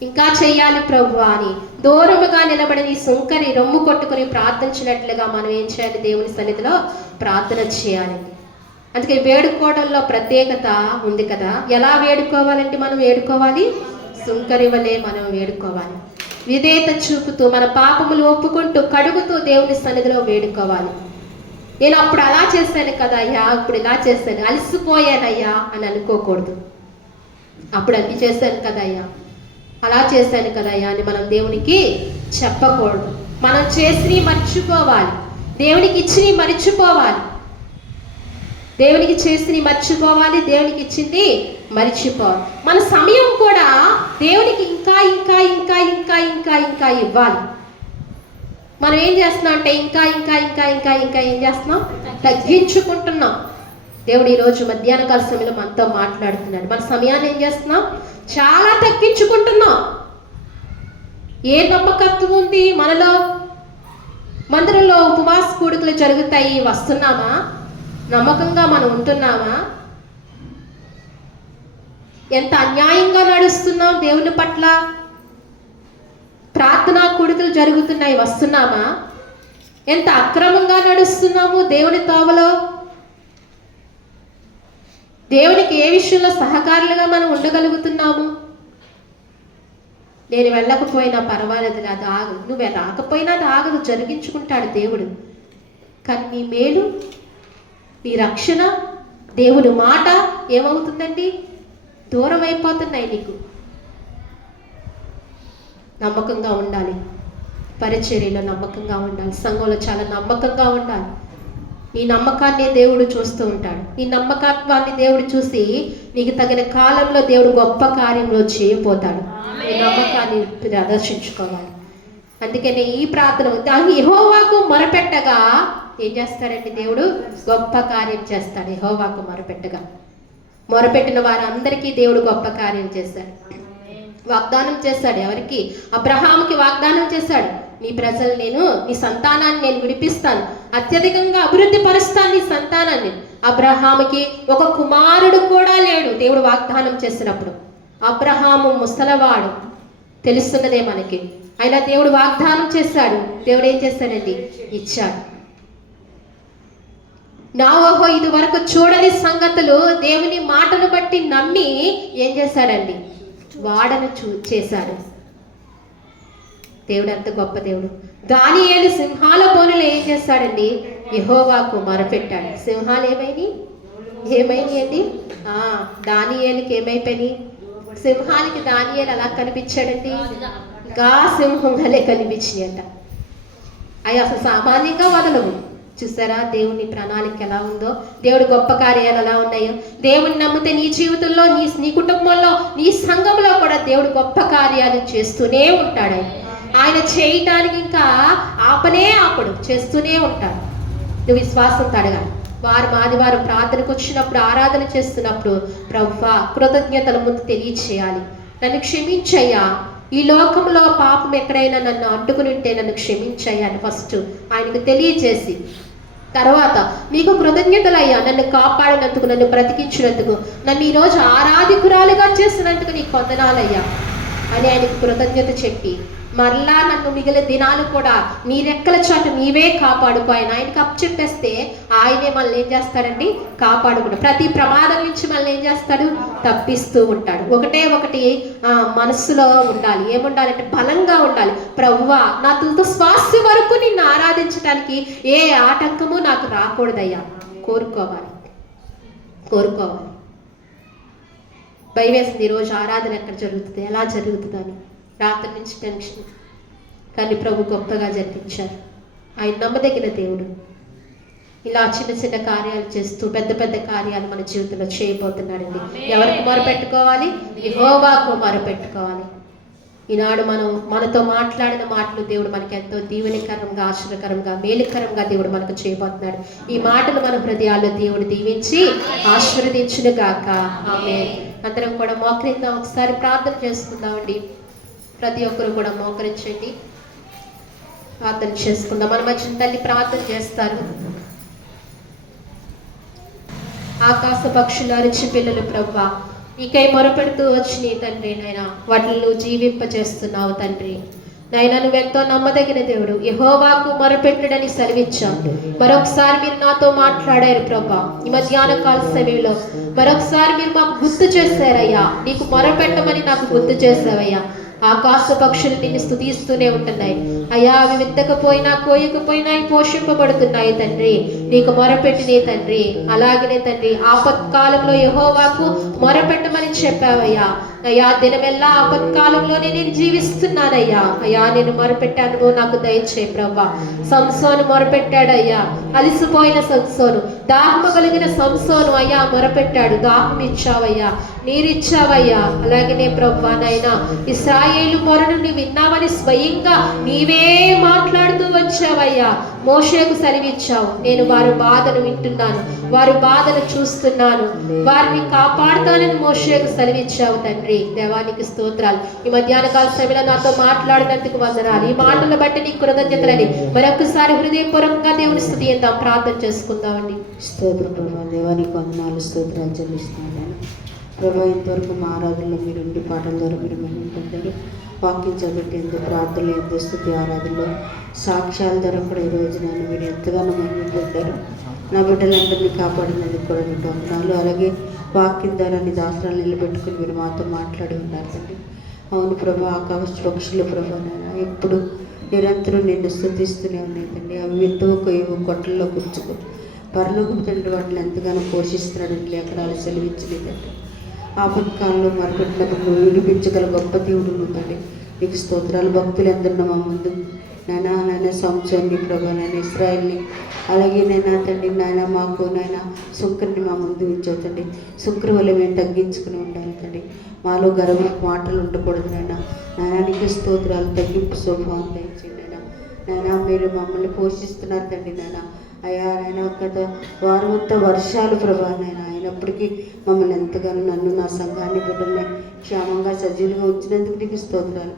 ఇంకా చెయ్యాలి ప్రభు అని దూరముగా నిలబడి నీ సుంకని రొమ్ము కొట్టుకుని ప్రార్థించినట్లుగా మనం ఏం చేయాలి? దేవుని సన్నిధిలో ప్రార్థన చేయాలండి. అందుకే వేడుకోవడంలో ప్రత్యేకత ఉంది కదా. ఎలా వేడుకోవాలంటే మనం వేడుకోవాలి, సుంకరి వలె మనం వేడుకోవాలి. విధేయత చూపుతూ మన పాపములు ఒప్పుకుంటూ కడుగుతూ దేవుని సన్నిధిలో వేడుకోవాలి. నేను అప్పుడు అలా చేశాను కదా అయ్యా, ఇప్పుడు ఇలా చేశాను, అలసిపోయానయ్యా అని అనుకోకూడదు. అప్పుడు అన్ని చేశాను కదయ్యా, అలా చేశాను కదయ్యా అని మనం దేవునికి చెప్పకూడదు. మనం చేసి మర్చిపోవాలి, దేవునికి ఇచ్చి మర్చిపోవాలి. దేవునికి చేసి మర్చిపోవాలి, దేవునికి ఇచ్చింది మర్చిపోవాలి. మన సమయం కూడా దేవునికి ఇంకా ఇంకా ఇంకా ఇంకా ఇంకా ఇంకా ఇవ్వాలి. మనం ఏం చేస్తున్నాం అంటే ఇంకా ఇంకా ఇంకా ఇంకా ఇంకా ఏం చేస్తున్నాం? తగ్గించుకుంటున్నాం. దేవుడు ఈరోజు మధ్యాహ్న కాల సమయంలో మనతో మాట్లాడుతున్నాడు. మన సమయాన్ని ఏం చేస్తున్నాం? చాలా తగ్గించుకుంటున్నాం. ఏ నమ్మకత్వం ఉంది మనలో? మందిరంలో ఉపవాస కూడికలు జరుగుతాయి, వస్తున్నామా? నమ్మకంగా మనం ఉంటున్నామా? ఎంత అన్యాయంగా నడుస్తున్నాం దేవుని పట్ల? ప్రార్థనా కూడికలు జరుగుతున్నాయి, వస్తున్నామా? ఎంత అక్రమంగా నడుస్తున్నాము దేవుని తోవలో? దేవునికి ఏ విషయంలో సహకారులుగా మనం ఉండగలుగుతున్నాము? నేను వెళ్ళకపోయినా పర్వాలేదు, అది ఆగదు. నువ్వు రాకపోయినా అది ఆగదు, జరిగించుకుంటాడు దేవుడు. కానీ నీ మేలు, నీ రక్షణ, దేవుని మాట ఏమవుతుందండి? దూరం అయిపోతున్నాయి నీకు. నమ్మకంగా ఉండాలి, పరిచర్యలో నమ్మకంగా ఉండాలి, సంఘంలో చాలా నమ్మకంగా ఉండాలి. నీ నమ్మకాన్ని దేవుడు చూస్తూ ఉంటాడు. నీ నమ్మకత్వాన్ని దేవుడు చూసి నీకు తగిన కాలంలో దేవుడు గొప్ప కార్యంలో చేయబోతాడు. నీ నమ్మకాన్ని ప్రదర్శించుకోవాలి. అందుకని ఈ ప్రార్థన యెహోవాకు మొరపెట్టగా ఏం చేస్తాడంటే దేవుడు గొప్ప కార్యం చేస్తాడు. యెహోవాకు మొరపెట్టిన వారందరికీ దేవుడు గొప్ప కార్యం చేశాడు. వాగ్దానం చేశాడు. ఎవరికి? అబ్రహాముకి వాగ్దానం చేశాడు. నీ ప్రజలు నేను, నీ సంతానాన్ని నేను విడిపిస్తాను, అత్యధికంగా అభివృద్ధి పరుస్తాను నీ సంతానాన్ని. అబ్రహాముకి ఒక కుమారుడు కూడా లేడు దేవుడు వాగ్దానం చేసినప్పుడు. అబ్రహాము ముసలవాడు, తెలుస్తున్నదే మనకి. అయినా దేవుడు వాగ్దానం చేశాడు. దేవుడు ఏం చేశాడండి? ఇచ్చాడు. నోవహు ఇది వరకు చూడని సంగతులు దేవుని మాటను బట్టి నమ్మి ఏం చేశాడండి? వాడను చేశాడు. దేవుడు ఎంత గొప్ప దేవుడు. దానియేలు సింహాల బోనులో ఏం చేశాడండి? యెహోవాకు మొరపెట్టాడు. సింహాలు ఏమైనాయి అండి? దానియేలుకి ఏమైపోయినాయి? సింహాలకి దానియేలు అలా కనిపించాడండి, ఇంకా సింహం వలె కనిపించినాయి అంట. అవి అసలు సామాన్యంగా వదలవు. చూసారా దేవుని ప్రణాళిక ఎలా ఉందో, దేవుడి గొప్ప కార్యాలు ఎలా ఉన్నాయో. దేవుని నమ్మితే నీ జీవితంలో, నీ కుటుంబంలో, నీ సంఘంలో కూడా దేవుడు గొప్ప కార్యాలు చేస్తూనే ఉంటాడు. ఆయన చేయటానికి ఇంకా ఆపడు, చేస్తూనే ఉంటాడు. నువ్వు విశ్వాసంతో అడగాలి. ఆదివారం ప్రార్థనకు వచ్చినప్పుడు, ఆరాధన చేస్తున్నప్పుడు ప్రభువా కృతజ్ఞతల ముందు తెలియచేయాలి. నన్ను క్షమించయ్యా, ఈ లోకంలో పాపం ఎక్కడైనా నన్ను అడ్డుకుని ఉంటే నన్ను క్షమించయ్యా అని ఫస్ట్ ఆయనకు తెలియచేసి, తర్వాత నీకు కృతజ్ఞతలయ్యా, నన్ను కాపాడినందుకు, నన్ను బ్రతికించినందుకు, నన్ను ఈరోజు ఆరాధికురాలుగా చేసినందుకు నీకు వందనాలయ్యా అని ఆయనకు కృతజ్ఞత చెప్పి, మరలా నన్ను మిగిలిన దినాలు కూడా నీ రెక్కల చాటు నీవే కాపాడుకో ఆయన ఆయనకు అప్పచెప్పేస్తే ఆయనే మనల్ని ఏం చేస్తాడండి? కాపాడుకుంటాడు. ప్రతి ప్రమాదం నుంచి మనల్ని ఏం చేస్తాడు? తప్పిస్తూ ఉంటాడు. ఒకటి మనస్సులో ఉండాలి. ఏముండాలంటే బలంగా ఉండాలి. ప్రభువా నా తుది శ్వాస వరకు నిన్ను ఆరాధించడానికి ఏ ఆటంకము నాకు రాకూడదయ్యా. కోరుకోవాలి. భయవేసింది ఈరోజు ఆరాధన ఎక్కడ జరుగుతుంది, ఎలా జరుగుతుందని. రాత్రి నుంచి టెన్షన్, కానీ ప్రభు గొప్పగా జరిపించారు. ఆయన నమ్మదగిన దేవుడు. ఇలా చిన్న చిన్న కార్యాలు చేస్తూ పెద్ద పెద్ద కార్యాలు మన జీవితంలో చేయబోతున్నాడండి. ఎవరికి మొరపెట్టుకోవాలి? యెహోవాకు మొరపెట్టుకోవాలి. ఈనాడు మనతో మాట్లాడిన మాటలు దేవుడు మనకి ఎంతో దీవెనకరంగా, ఆశీర్వకరంగా, మేలుకరంగా దేవుడు మనకు చేయబోతున్నాడు. ఈ మాటలు మన హృదయాల్లో దేవుడు దీవించి ఆశీర్వదించును గాక. ఆమేన్. అందరం కూడా మోకరిద్దాం, ఒకసారి ప్రార్థన చేసుకుందామండి. ప్రతి ఒక్కరు కూడా మోకరించండి, ప్రార్థన చేసుకుందాం. మన మధ్య తల్లి ప్రార్థన చేస్తారు. ఆకాశ పక్షులు అరిచి పిల్లలు ప్రభా నీకై మొరపెడుతూ వచ్చి తండ్రి నాయన వాటిని జీవింపచేస్తున్నావు తండ్రి. నాయన నువ్వెంతో నమ్మదగిన దేవుడు. యెహోవాకు మొరపెట్టుడని సెలవిచ్చావు. మరొకసారి మీరు నాతో మాట్లాడారు ప్రభా. ఈ మధ్యాహ్న కాల సమయంలో మరొకసారి మీరు మాకు గుర్తు చేశారయ్యా. నీకు మొరపెట్టమని నాకు గుర్తు చేశావయ్యా. ఆకాశ పక్షులు నిన్ను స్తుతిస్తూనే ఉంటున్నాయి అయ్యా. అవి విత్తకపోయినా కోయకపోయినా పోషింపబడుతున్నాయి తండ్రి, నీకు మొరపెట్టినే తండ్రి. అలాగనే తండ్రి ఆపత్కాలంలో యెహోవాకు మొరపెట్టమని చెప్పావయ్యా. అయ్యా దినమెల్లా ఆపత్కాలంలోనే నేను జీవిస్తున్నానయ్యా. అయ్యా నేను మొరపెట్టాను, నాకు దయచేయి ప్రభా. సంసోను మొరపెట్టాడయ్యా, అలిసిపోయిన సంసోను, దాహము కలిగిన సంసోను అయ్యా మొరపెట్టాడు, దాహం ఇచ్చావయ్యా, నీరిచ్చావయ్యా. అలాగనే ప్రభా నైనా ఇశ్రాయేలు మొరను నీవు విన్నావని స్వయంగా నీవే మాట్లాడుతూ వచ్చావయ్యా. మోషేకు సెలవిచ్చావు, నేను వారి బాధను వింటున్నాను, వారి బాధను చూస్తున్నాను, వారిని కాపాడుతానని మోషేకు సెలవిచ్చావు తండ్రి. దేవానికి స్తోత్రాలు. ఈ మధ్యాహ్న కాల సమయంలో నాతో మాట్లాడినందుకు వందనాలు. ఈ మాటలను బట్టి నీకు కృతజ్ఞతలని మరొకసారి హృదయపూర్వకంగా దేవుని స్తుతిద్దాం, ప్రార్థన చేసుకుందామండి. స్తోత్రం ప్రభా, దేవానికి వందనాలు, స్తోత్రాలు చెల్లిస్తున్నాను ప్రభా. ఇంతవరకు మా ఆరాధనలో మీరు ఉండి పాటల ద్వారా మీరు మేము పొందారు. వాక్యం చదువుతేందుకు ప్రార్థనలు ఎంతో స్థుతి ఆరాధనలో సాక్ష్యాల ద్వారా కూడా ఈరోజు నన్ను మీరు ఎంతగానో మేము పొందారు. నా బిడ్డలందరినీ కాపాడినందుకు కూడా మీకు వందనాలు. అలాగే వాక్యం ద్వారా నీ దాసరాలు నిలబెట్టుకుని మీరు మాతో మాట్లాడి ఉన్నారు తండ్రి. అవును ప్రభా, ఆకాశ పక్షులు ప్రభా ఎప్పుడు నిరంతరం నిన్ను స్తుతిస్తూనే ఉన్నాయి తండ్రి. అవి విత్తువ కొయ్యవు కొట్టల్లో కూర్చుకో పరలోకపు తండ్రి వాటిని ఎంతగానో పోషిస్తున్నాడని లేఖనాలు సెలవించలేదండి. ఆపత్కాలంలో మరపెట్టినప్పుడు నువ్వు విడిపించగల గొప్ప దేవుడు నువ్వు తండ్రి. నీకు స్తోత్రాలు. భక్తులందరూ మా ముందు నాయన సంసోన్ని ప్రభా, నాయన ఇశ్రాయేల్ని, అలాగే నైనా తండ్రి నాయన మాకు నాయన శుక్రుని మా ముందు ఉంచావు తండ్రి. శుక్రు వల్ల మేము తగ్గించుకుని ఉండాలి తండ్రి. మాలో గర్వ మాటలు ఉండకూడదు నాయన. నాయనానికి స్తోత్రాలు. తగ్గింపు స్వభావం దయచేయండి నాయన. మీరు మమ్మల్ని పోషిస్తున్నారు తండ్రి నాయన. అయ్యా నాయన గత వారమంతా వర్షాలు ప్రభా నాయన అయినప్పటికీ మమ్మల్ని ఎంతగానో నన్ను నా సంఘాన్ని బిడ్డల్ని క్షేమంగా సజీవులుగా ఉంచినందుకు నీకు స్తోత్రాలు.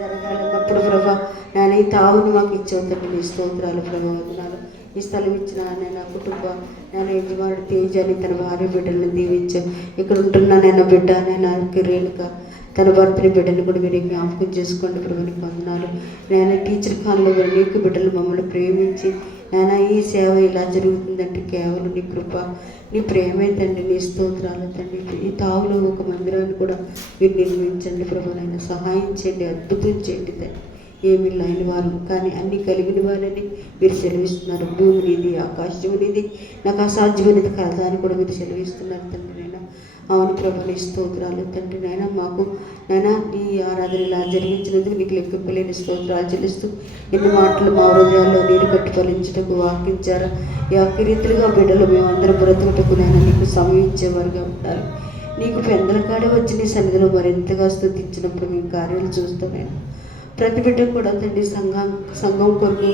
జరగాలన్నప్పుడు ప్రభా నాయన ఈ తావుని మాకు ఇచ్చేవుతండి నీ స్తోత్రాలు ప్రభా. వందనాలు. ఈ స్థలం ఇచ్చిన నేను కుటుంబ నేను యజమానుడు తేజాన్ని తన భార్య బిడ్డలను దీవించాను. ఇక్కడ ఉంటున్నా నేను బిడ్డ నేను రేణుక తన భర్తని బిడ్డను కూడా మీరు జ్ఞాపకం చేసుకోండి ప్రభు. నీకు వందనాలు. నేను టీచర్ ఖాన్లో నీకు బిడ్డలు మమ్మల్ని ప్రేమించి నాయన ఈ సేవ ఇలా జరుగుతుందంటే కేవలం నీ కృప నీ ప్రేమే తండ్రి. నీ స్తోత్రాలు తండ్రి. ఈ తావులో ఒక మందిరాన్ని కూడా మీరు నిర్మించండి ప్రభు. నాయన సహాయం చేయండి, అద్భుతం చేయండి తండ్రి. ఏమి లేని వారు కానీ అన్ని కలిగిన వారని మీరు సెలవిస్తున్నారు. భూమి నీది, ఆకాశం నీది, నాకు అసాధ్యమైనది కాదా అని కూడా మీరు సెలవిస్తున్నారు తండ్రి. నాయన అవును ప్రభు, నీ స్తోత్రాలు తండ్రి. నాయన మాకు నాయన ఈ ఆరాధన ఇలా జరిగించినందుకు నీకు లెక్కింపలేని స్తోత్రాలు చెల్లిస్తూ ఎన్ని మాటలు మా హృదయాల్లో నీరు కట్టి ఫలించుటకు వాకించారా ఈ రీతిగా బిడ్డలు మేమందరం బ్రతుకుటకు నాయన నీకు సమయం ఇచ్చేవారుగా ఉంటారు. నీకు పెందల కాడ వచ్చి నీ సన్నిధిలో మరింతగా స్తుతించినప్పుడు మీ కార్యాలు చూస్తాను. ప్రతి బిడ్డ కూడా తండ్రి సంఘం కొరకు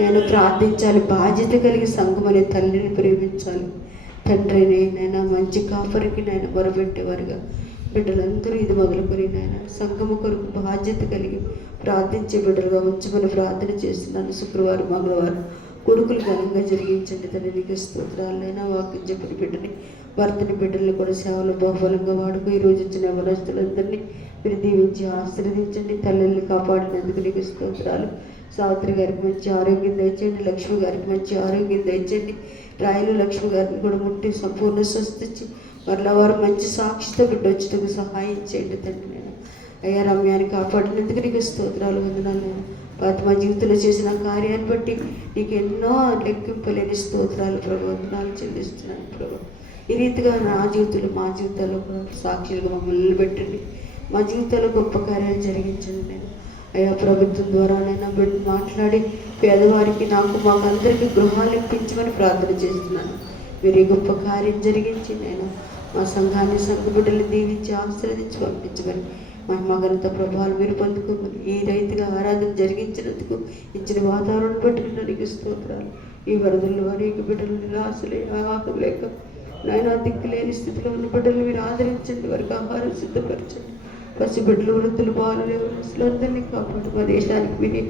నేను ప్రార్థించాలి. బాధ్యత కలిగి సంఘం అనే తల్లిని ప్రేమించాలి తండ్రిని. నైనా మంచి కాపరికి నేను మొరపెట్టేవారుగా బిడ్డలందరూ ఇది మొదలుకొని నాయన సంఘము కొరకు బాధ్యత కలిగి ప్రార్థించే బిడ్డలుగా ఉంచమని ప్రార్థన చేస్తున్నాను. శుక్రవారం మంగళవారం కొడుకులు ఘనంగా జరిగించండి తండ్రి. నీకు స్తోత్రాలైనా వాక్యం చెప్పిన బిడ్డని భర్తని బిడ్డల్ని కూడా సేవలు బహుబలంగా వాడుకు ఈరోజు ఇచ్చిన యవనస్తులందరినీ మీరు దీవించి ఆశీర్వదించండి. తల్లిని కాపాడినందుకు నీకు స్తోత్రాలు. సావిత్రి గారికి మంచి ఆరోగ్యం దయచేయండి. లక్ష్మి గారికి మంచి ఆరోగ్యం దయచేయండి. రాయలు లక్ష్మి గారిని కూడా ముట్టి సంపూర్ణ స్వస్థించి మరలా వారు మంచి సాక్షితో బిడ్డ వచ్చేందుకు సహాయం చేయండి తండ్రి. నేను అయ్యా రమ్యాన్ని కాపాడినందుకు నీకు స్తోత్రాలు, వందనాలు. మా జీవితంలో చేసిన కార్యాన్ని బట్టి నీకు ఎన్నో లెక్కింపలేని స్తోత్రాలు ప్రభు, వందనాలు చెల్లిస్తున్నాను ప్రభు. ఈ రీతిగా నా జీవితంలో మా జీవితాల్లో సాక్షులుగా మమ్మల్ని నిలబెట్టండి. మా జీవితాల్లో గొప్ప కార్యాలు జరిగించండి. నేను అయ్యా ప్రభుత్వం ద్వారా నేను బిడ్డ మాట్లాడి పేదవారికి మాకు అందరికీ గృహాలు ఇప్పించమని ప్రార్థన చేస్తున్నాను. మీరు ఈ గొప్ప కార్యం జరిగించి నేను మా సంఘాన్ని సంఘ బిడ్డలు దీవించి ఆశీర్వదించి పంపించమని మహిమగంత ప్రభావాలు మీరు పొందుకోమని ఈ రైతుగా ఆరాధన జరిగించినందుకు ఇచ్చిన వాతావరణం పెట్టుకున్నానికి స్తోత్రాలు. ఈ వరదల్లో అనేక బిడ్డలు నిరాశలే ఆహారం లేక నాయన దిక్కులేని స్థితిలో ఉన్న బిడ్డలు మీరు ఆదరించండి. వారికి ఆహారం సిద్ధపరచండి. పసిబిడ్డలు వృద్ధులు బాలులు అందరినీ కాపాడు. మా దేశానికి విని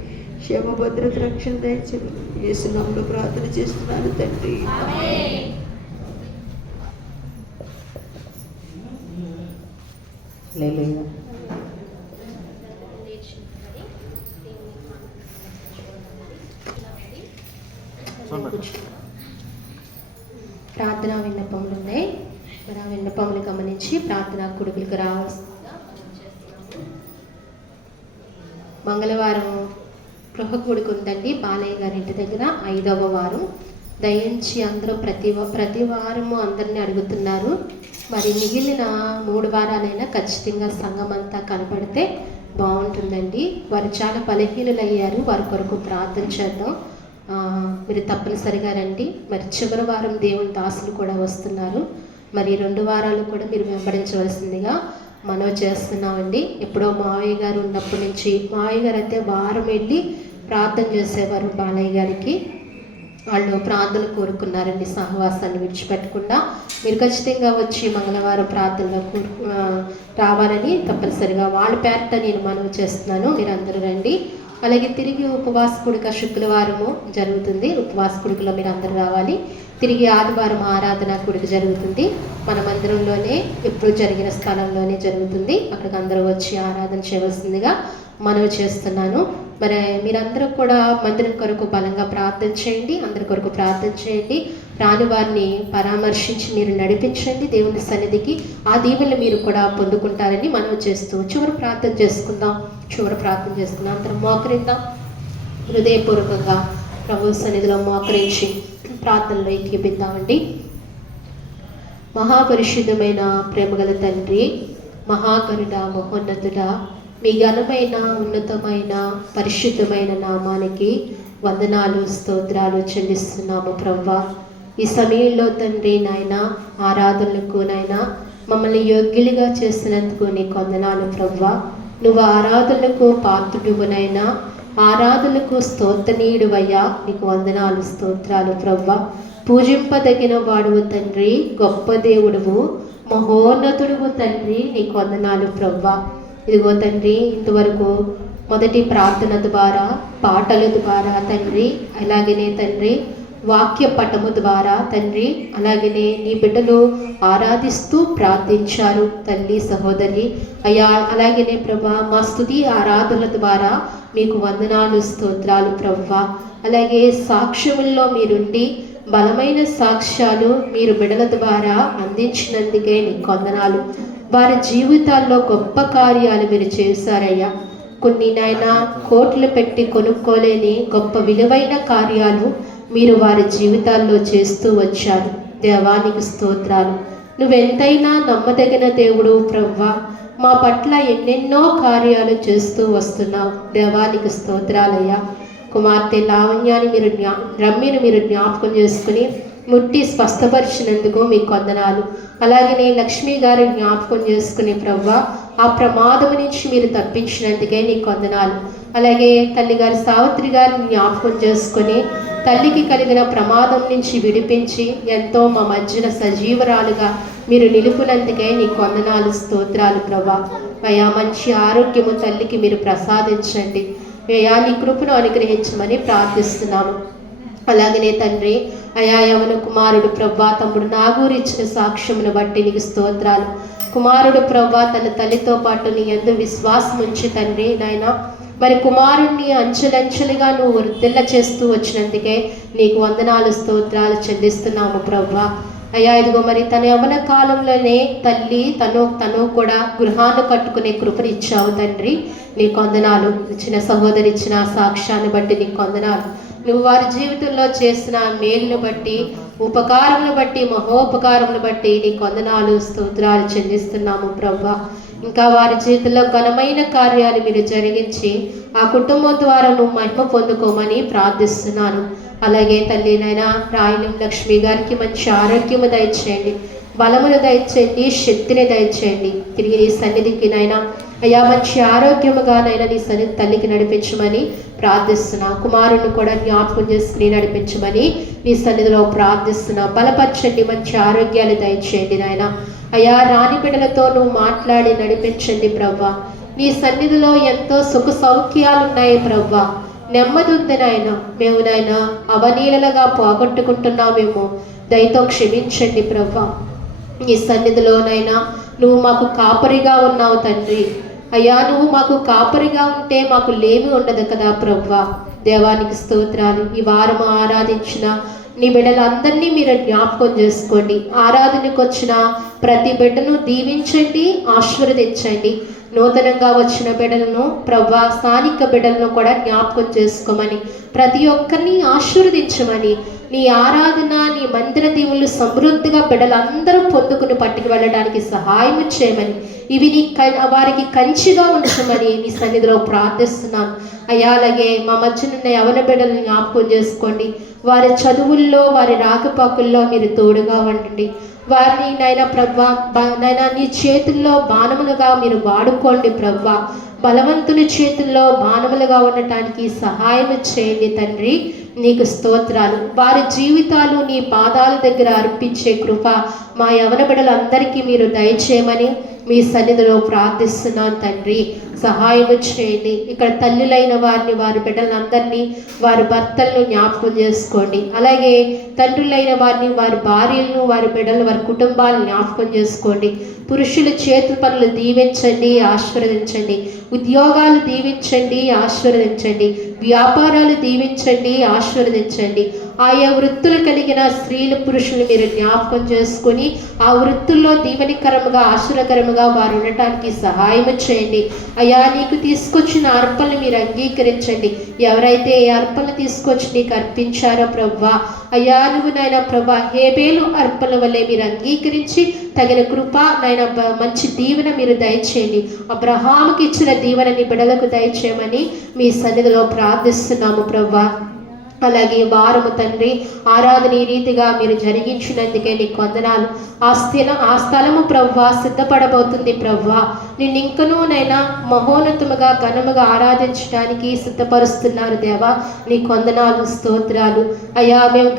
క్షేమ భద్రత రక్షణ దయచేసి యేసు నామములో ప్రార్థన చేస్తున్నాను తండ్రి. హల్లెలూయా. ప్రార్థనా విన్నపములు ఉన్నాయి. మరి ఆ విన్నపములు గమనించి ప్రార్థనా కొడుకులకు రావాల్సిందిగా మనం చేస్తున్నాము. మంగళవారం గృహ కొడుకు ఉందండి బాలయ్య గారి ఇంటి దగ్గర 5వ వారం. దయించి అందరూ ప్రతి వారము అందరినీ అడుగుతున్నారు. మరి మిగిలిన 3 వారాలైనా ఖచ్చితంగా సంఘం అంతా కనపడితే బాగుంటుందండి. వారు చాలా బలహీనులయ్యారు. వారి కొరకు ప్రార్థన చేద్దాం. మీరు తప్పనిసరిగా రండి. మరి చివరి వారం దేవుని దాసులు కూడా వస్తున్నారు. మరి 2 వారాలు కూడా మీరు వెంబడించవలసిందిగా మనవి చేస్తున్నామండి. ఎప్పుడో మావయ్య గారు ఉన్నప్పటి నుంచి మావయ్య గారు అయితే వారం వెళ్ళి ప్రార్థన చేసేవారు బాలయ్య గారికి. వాళ్ళు ప్రార్థనలు కోరుకున్నారండి, సహవాసాన్ని విడిచిపెట్టకుండా. మీరు ఖచ్చితంగా వచ్చి మంగళవారం ప్రార్థనలో రావాలని తప్పనిసరిగా వాళ్ళ పేరిట నేను మనవి చేస్తున్నాను. మీరు అందరూ రండి. అలాగే తిరిగి ఉపవాస కూడిక శుక్రవారము జరుగుతుంది. ఉపవాస కూడికలో మీరు అందరూ రావాలి. తిరిగి ఆదివారం ఆరాధన కూడిక జరుగుతుంది. మన మందిరంలోనే ఎప్పుడు జరిగిన స్థలంలోనే జరుగుతుంది. అక్కడికి అందరూ వచ్చి ఆరాధన చేయవలసిందిగా మనవి చేస్తున్నాను. మరి మీరందరూ కూడా మందిరం కొరకు బలంగా ప్రార్థన చేయండి. అందరి కొరకు ప్రార్థన చేయండి. రాని వారిని పరామర్శించి మీరు నడిపించండి దేవుని సన్నిధికి. ఆ దీవెనలు మీరు కూడా పొందుకుంటారని మనవి చేస్తూ చివరి ప్రార్థన చేసుకుందాం. అందరం మోకరిద్దాం. హృదయపూర్వకంగా ప్రభు సన్నిధిలో మోకరించి ప్రార్థనలో ఏకీపిద్దామండి. మహాపరిశుద్ధమైన ప్రేమగల తండ్రి, మహాకరుడ మహోన్నతుడ, మీ ఘనమైన ఉన్నతమైన పరిశుద్ధమైన నామానికి వందనాలు స్తోత్రాలు చెల్లిస్తున్నాము ప్రభువా. ఈ సమయంలో తండ్రి నాయన ఆరాధనలకు నాయన మమ్మల్ని యోగ్యులుగా చేసినందుకు నీకు వందనాలు ప్రభువా. నువ్వు ఆరాధనలకు పాత్రుడువనైనా ఆరాధనలకు స్తోత్రనీయుడువయ్యా. నీకు వందనాలు స్తోత్రాలు ప్రభువా. పూజింపదగిన వాడువు తండ్రి, గొప్ప దేవుడువు, మహోన్నతుడువు తండ్రి, నీకు వందనాలు ప్రభువా. ఇదిగో తండ్రి, ఇంతవరకు మొదటి ప్రార్థన ద్వారా, పాటల ద్వారా తండ్రి, అలాగనే తండ్రి వాక్య పఠము ద్వారా తండ్రి, అలాగనే నీ బిడ్డలు ఆరాధిస్తూ ప్రార్థించారు తల్లి సహోదరి అయ్యా. అలాగనే ప్రభా మా స్తుతి ఆరాధనల ద్వారా మీకు వందనాలు స్తోత్రాలు ప్రభువా. అలాగే సాక్ష్యముల్లో మీరుండి బలమైన సాక్ష్యాలు మీరు బిడ్డల ద్వారా అందించినందుకే నీకు వందనాలు. వారి జీవితాల్లో గొప్ప కార్యాలు మీరు చేశారయ్యా. కొన్ని నాయన కోట్లు పెట్టి కొనుక్కోలేని గొప్ప విలువైన కార్యాలు మీరు వారి జీవితాల్లో చేస్తూ వచ్చారు. దేవానికి స్తోత్రాలు. నువ్వెంతైనా నమ్మదగిన దేవుడు ప్రభువా. మా పట్ల ఎన్నెన్నో కార్యాలు చేస్తూ వస్తున్నావు. దేవానికి స్తోత్రాలయ్యా. కుమార్తె లావణ్యాన్ని రమ్యను మీరు జ్ఞాపకం చేసుకుని ముట్టి స్వస్థపరిచినందుకు మీకు వందనాలు. అలాగనే లక్ష్మి గారు జ్ఞాపకం చేసుకుని ప్రభువా ఆ ప్రమాదం నుంచి మీరు తప్పించినందుకే నీకు వందనాలు. అలాగే తల్లి గారు సావిత్రి గారిని జ్ఞాపకం చేసుకుని తల్లికి కలిగిన ప్రమాదం నుంచి విడిపించి ఎంతో మా మధ్యన సజీవరాలుగా మీరు నిలుపునందుకే నీకు వందనాలు స్తోత్రాలు ప్రభా. అయ్యా మంచి ఆరోగ్యము తల్లికి మీరు ప్రసాదించండి. అయ్యా నీ కృపను అనుగ్రహించమని ప్రార్థిస్తున్నాము. అలాగనే తండ్రి అయా యవన కుమారుడు ప్రభా తమ్ముడు నాగూరు ఇచ్చిన సాక్ష్యమును బట్టి నీకు స్తోత్రాలు. కుమారుడు ప్రభా తన తల్లితో పాటు నీ యందు విశ్వాసం ఉంచి తండ్రి నాయన మరి కుమారుణ్ణి అంచెలంచెలుగా నువ్వు వృద్ధిల్ల చేస్తూ వచ్చినందుకే నీకు వందనాలు స్తోత్రాలు చెల్లిస్తున్నాము ప్రభా. అయ్యా ఇదిగో మరి తన యవన కాలంలోనే తల్లి తను కూడా గృహాన్ని కట్టుకునే కృపను ఇచ్చావు తండ్రి. నీకు వందనాలు. ఇచ్చిన సహోదరి ఇచ్చిన సాక్ష్యాన్ని బట్టి నీకు వందనాలు. నువ్వు వారి జీవితంలో చేసిన మేలును బట్టి ఉపకారమును బట్టి మహోపకారమును బట్టి నీకు వందనాలు స్తోత్రాలు చెల్లిస్తున్నాము ప్రభా. ఇంకా వారి జీవితంలో ఘనమైన కార్యాలు మీరు జరిగించి ఆ కుటుంబం ద్వారా నువ్వు మహిమ పొందుకోమని ప్రార్థిస్తున్నాను. అలాగే తల్లి నాయన రాయలం లక్ష్మి గారికి మంచి ఆరోగ్యము దయచేయండి, బలమును దయచేయండి, శక్తిని దయచేయండి. తిరిగి నీ సన్నిధికి నాయన అయ్యా మంచి ఆరోగ్యముగా నైనా నీ సన్నిధి తల్లికి నడిపించమని ప్రార్థిస్తున్నా. కుమారుని కూడా జ్ఞాపకం చేసుకుని నడిపించమని నీ సన్నిధిలో ప్రార్థిస్తున్నా. బలపరచండి, మంచి ఆరోగ్యాలు దయచేయండి నాయన. అయ్యా రాని బిడ్డలతో నువ్వు మాట్లాడి నడిపించండి ప్రవ్వా. నీ సన్నిధిలో ఎంతో సుఖ సౌఖ్యాలు ఉన్నాయి ప్రవ్వా. నెమ్మది ఉంది నాయన. మేము నాయన అవనీలలుగా పోగొట్టుకుంటున్నామేమో, దయతో క్షమించండి ప్రవ్వా. నీ సన్నిధిలోనైనా నువ్వు మాకు కాపరిగా ఉన్నావు తండ్రి. అయ్యా నువ్వు మాకు కాపరిగా ఉంటే మాకు లేమి ఉండదు కదా ప్రవ్వా. దేవానికి స్తోత్రాలు. ఈ వారం ఆరాధించిన నీ బిడ్డలందరినీ మీరు జ్ఞాపకం చేసుకోండి. ఆరాధనకు వచ్చిన ప్రతి బిడ్డను దీవించండి, ఆశీర్వదించండి. నూతనంగా వచ్చిన బిడ్డలను ప్రవ్వా, స్థానిక బిడ్డలను కూడా జ్ఞాపకం చేసుకోమని, ప్రతి ఒక్కరిని ఆశీర్వదించమని, నీ ఆరాధన నీ మందిర దీవులు సమృద్ధిగా బిడ్డలందరూ పొందుకుని పట్టుకు వెళ్ళడానికి సహాయం చేయమని, ఇవి నీ వారికి కంచిగా ఉంచమని నీ సన్నిధిలో ప్రార్థిస్తున్నాను. అయ్యా అలాగే మా మధ్యనున్న యవన బిడ్డలను జ్ఞాపకం చేసుకోండి. వారి చదువుల్లో, వారి రాకపోకల్లో మీరు తోడుగా ఉండండి. వారిని నైనా ప్రవ్వా, నైనా నీ చేతుల్లో బాణములుగా మీరు వాడుకోండి ప్రవ్వా. బలవంతుని చేతుల్లో బాణములుగా ఉండటానికి సహాయం చేయండి తండ్రి. నీకు స్తోత్రాలు. వారి జీవితాలు నీ పాదాల దగ్గర అర్పించే కృప మా యవన బిడ్డలందరికీ మీరు దయచేయమని మీ సన్నిధిలో ప్రార్థిస్తున్నాను తండ్రి. సహాయం చేయండి. ఇక్కడ తల్లులైన వారిని, వారి బిడ్డలందరినీ, వారి భర్తలను జ్ఞాపకం చేసుకోండి. అలాగే తండ్రులైన వారిని, వారి భార్యలను, వారి బిడ్డలు, వారి కుటుంబాలను జ్ఞాపకం చేసుకోండి. పురుషుల చేతి పనులు దీవించండి, ఆశీర్వదించండి. ఉద్యోగాలు దీవించండి, ఆశీర్వదించండి. వ్యాపారాలు దీవించండి, ఆశీర్వదించండి. ఆయా వృత్తులు కలిగిన స్త్రీలు, పురుషులు మీరు జ్ఞాపకం చేసుకొని ఆ వృత్తుల్లో దీవెనకరముగా, ఆశీర్వకరముగా వారు ఉండటానికి సహాయం చేయండి. అయ్యా నీకు తీసుకొచ్చిన అర్పణలు మీరు అంగీకరించండి. ఎవరైతే ఏ అర్పణలు తీసుకొచ్చి నీకు అర్పించారో ప్రవ్వా, అయ్యా నువ్వు నాయన ప్రభా హేబేలు అర్పణల వల్లే మీరు అంగీకరించి తగిన కృప నాయన మంచి దీవెన మీరు దయచేయండి. అబ్రహాముకి ఇచ్చిన దీవెనని బిడ్డలకు దయచేయమని మీ సన్నిధిలో ప్రార్థిస్తున్నాము ప్రవ్వా. అలాగే వారము తండ్రి ఆరాధన ఈ రీతిగా మీరు జరిగించినందుకే నీకు వందనాలు. ఆ స్థలము ప్రవ్వా సిద్ధపడబోతుంది ప్రవ్వా. నిన్ను ఇంకనూ నైనా మహోన్నతముగా, ఘనముగా ఆరాధించడానికి సిద్ధపరుస్తున్నారు దేవా. నీకు వందనాలు, స్తోత్రాలు. అయ్యా మేము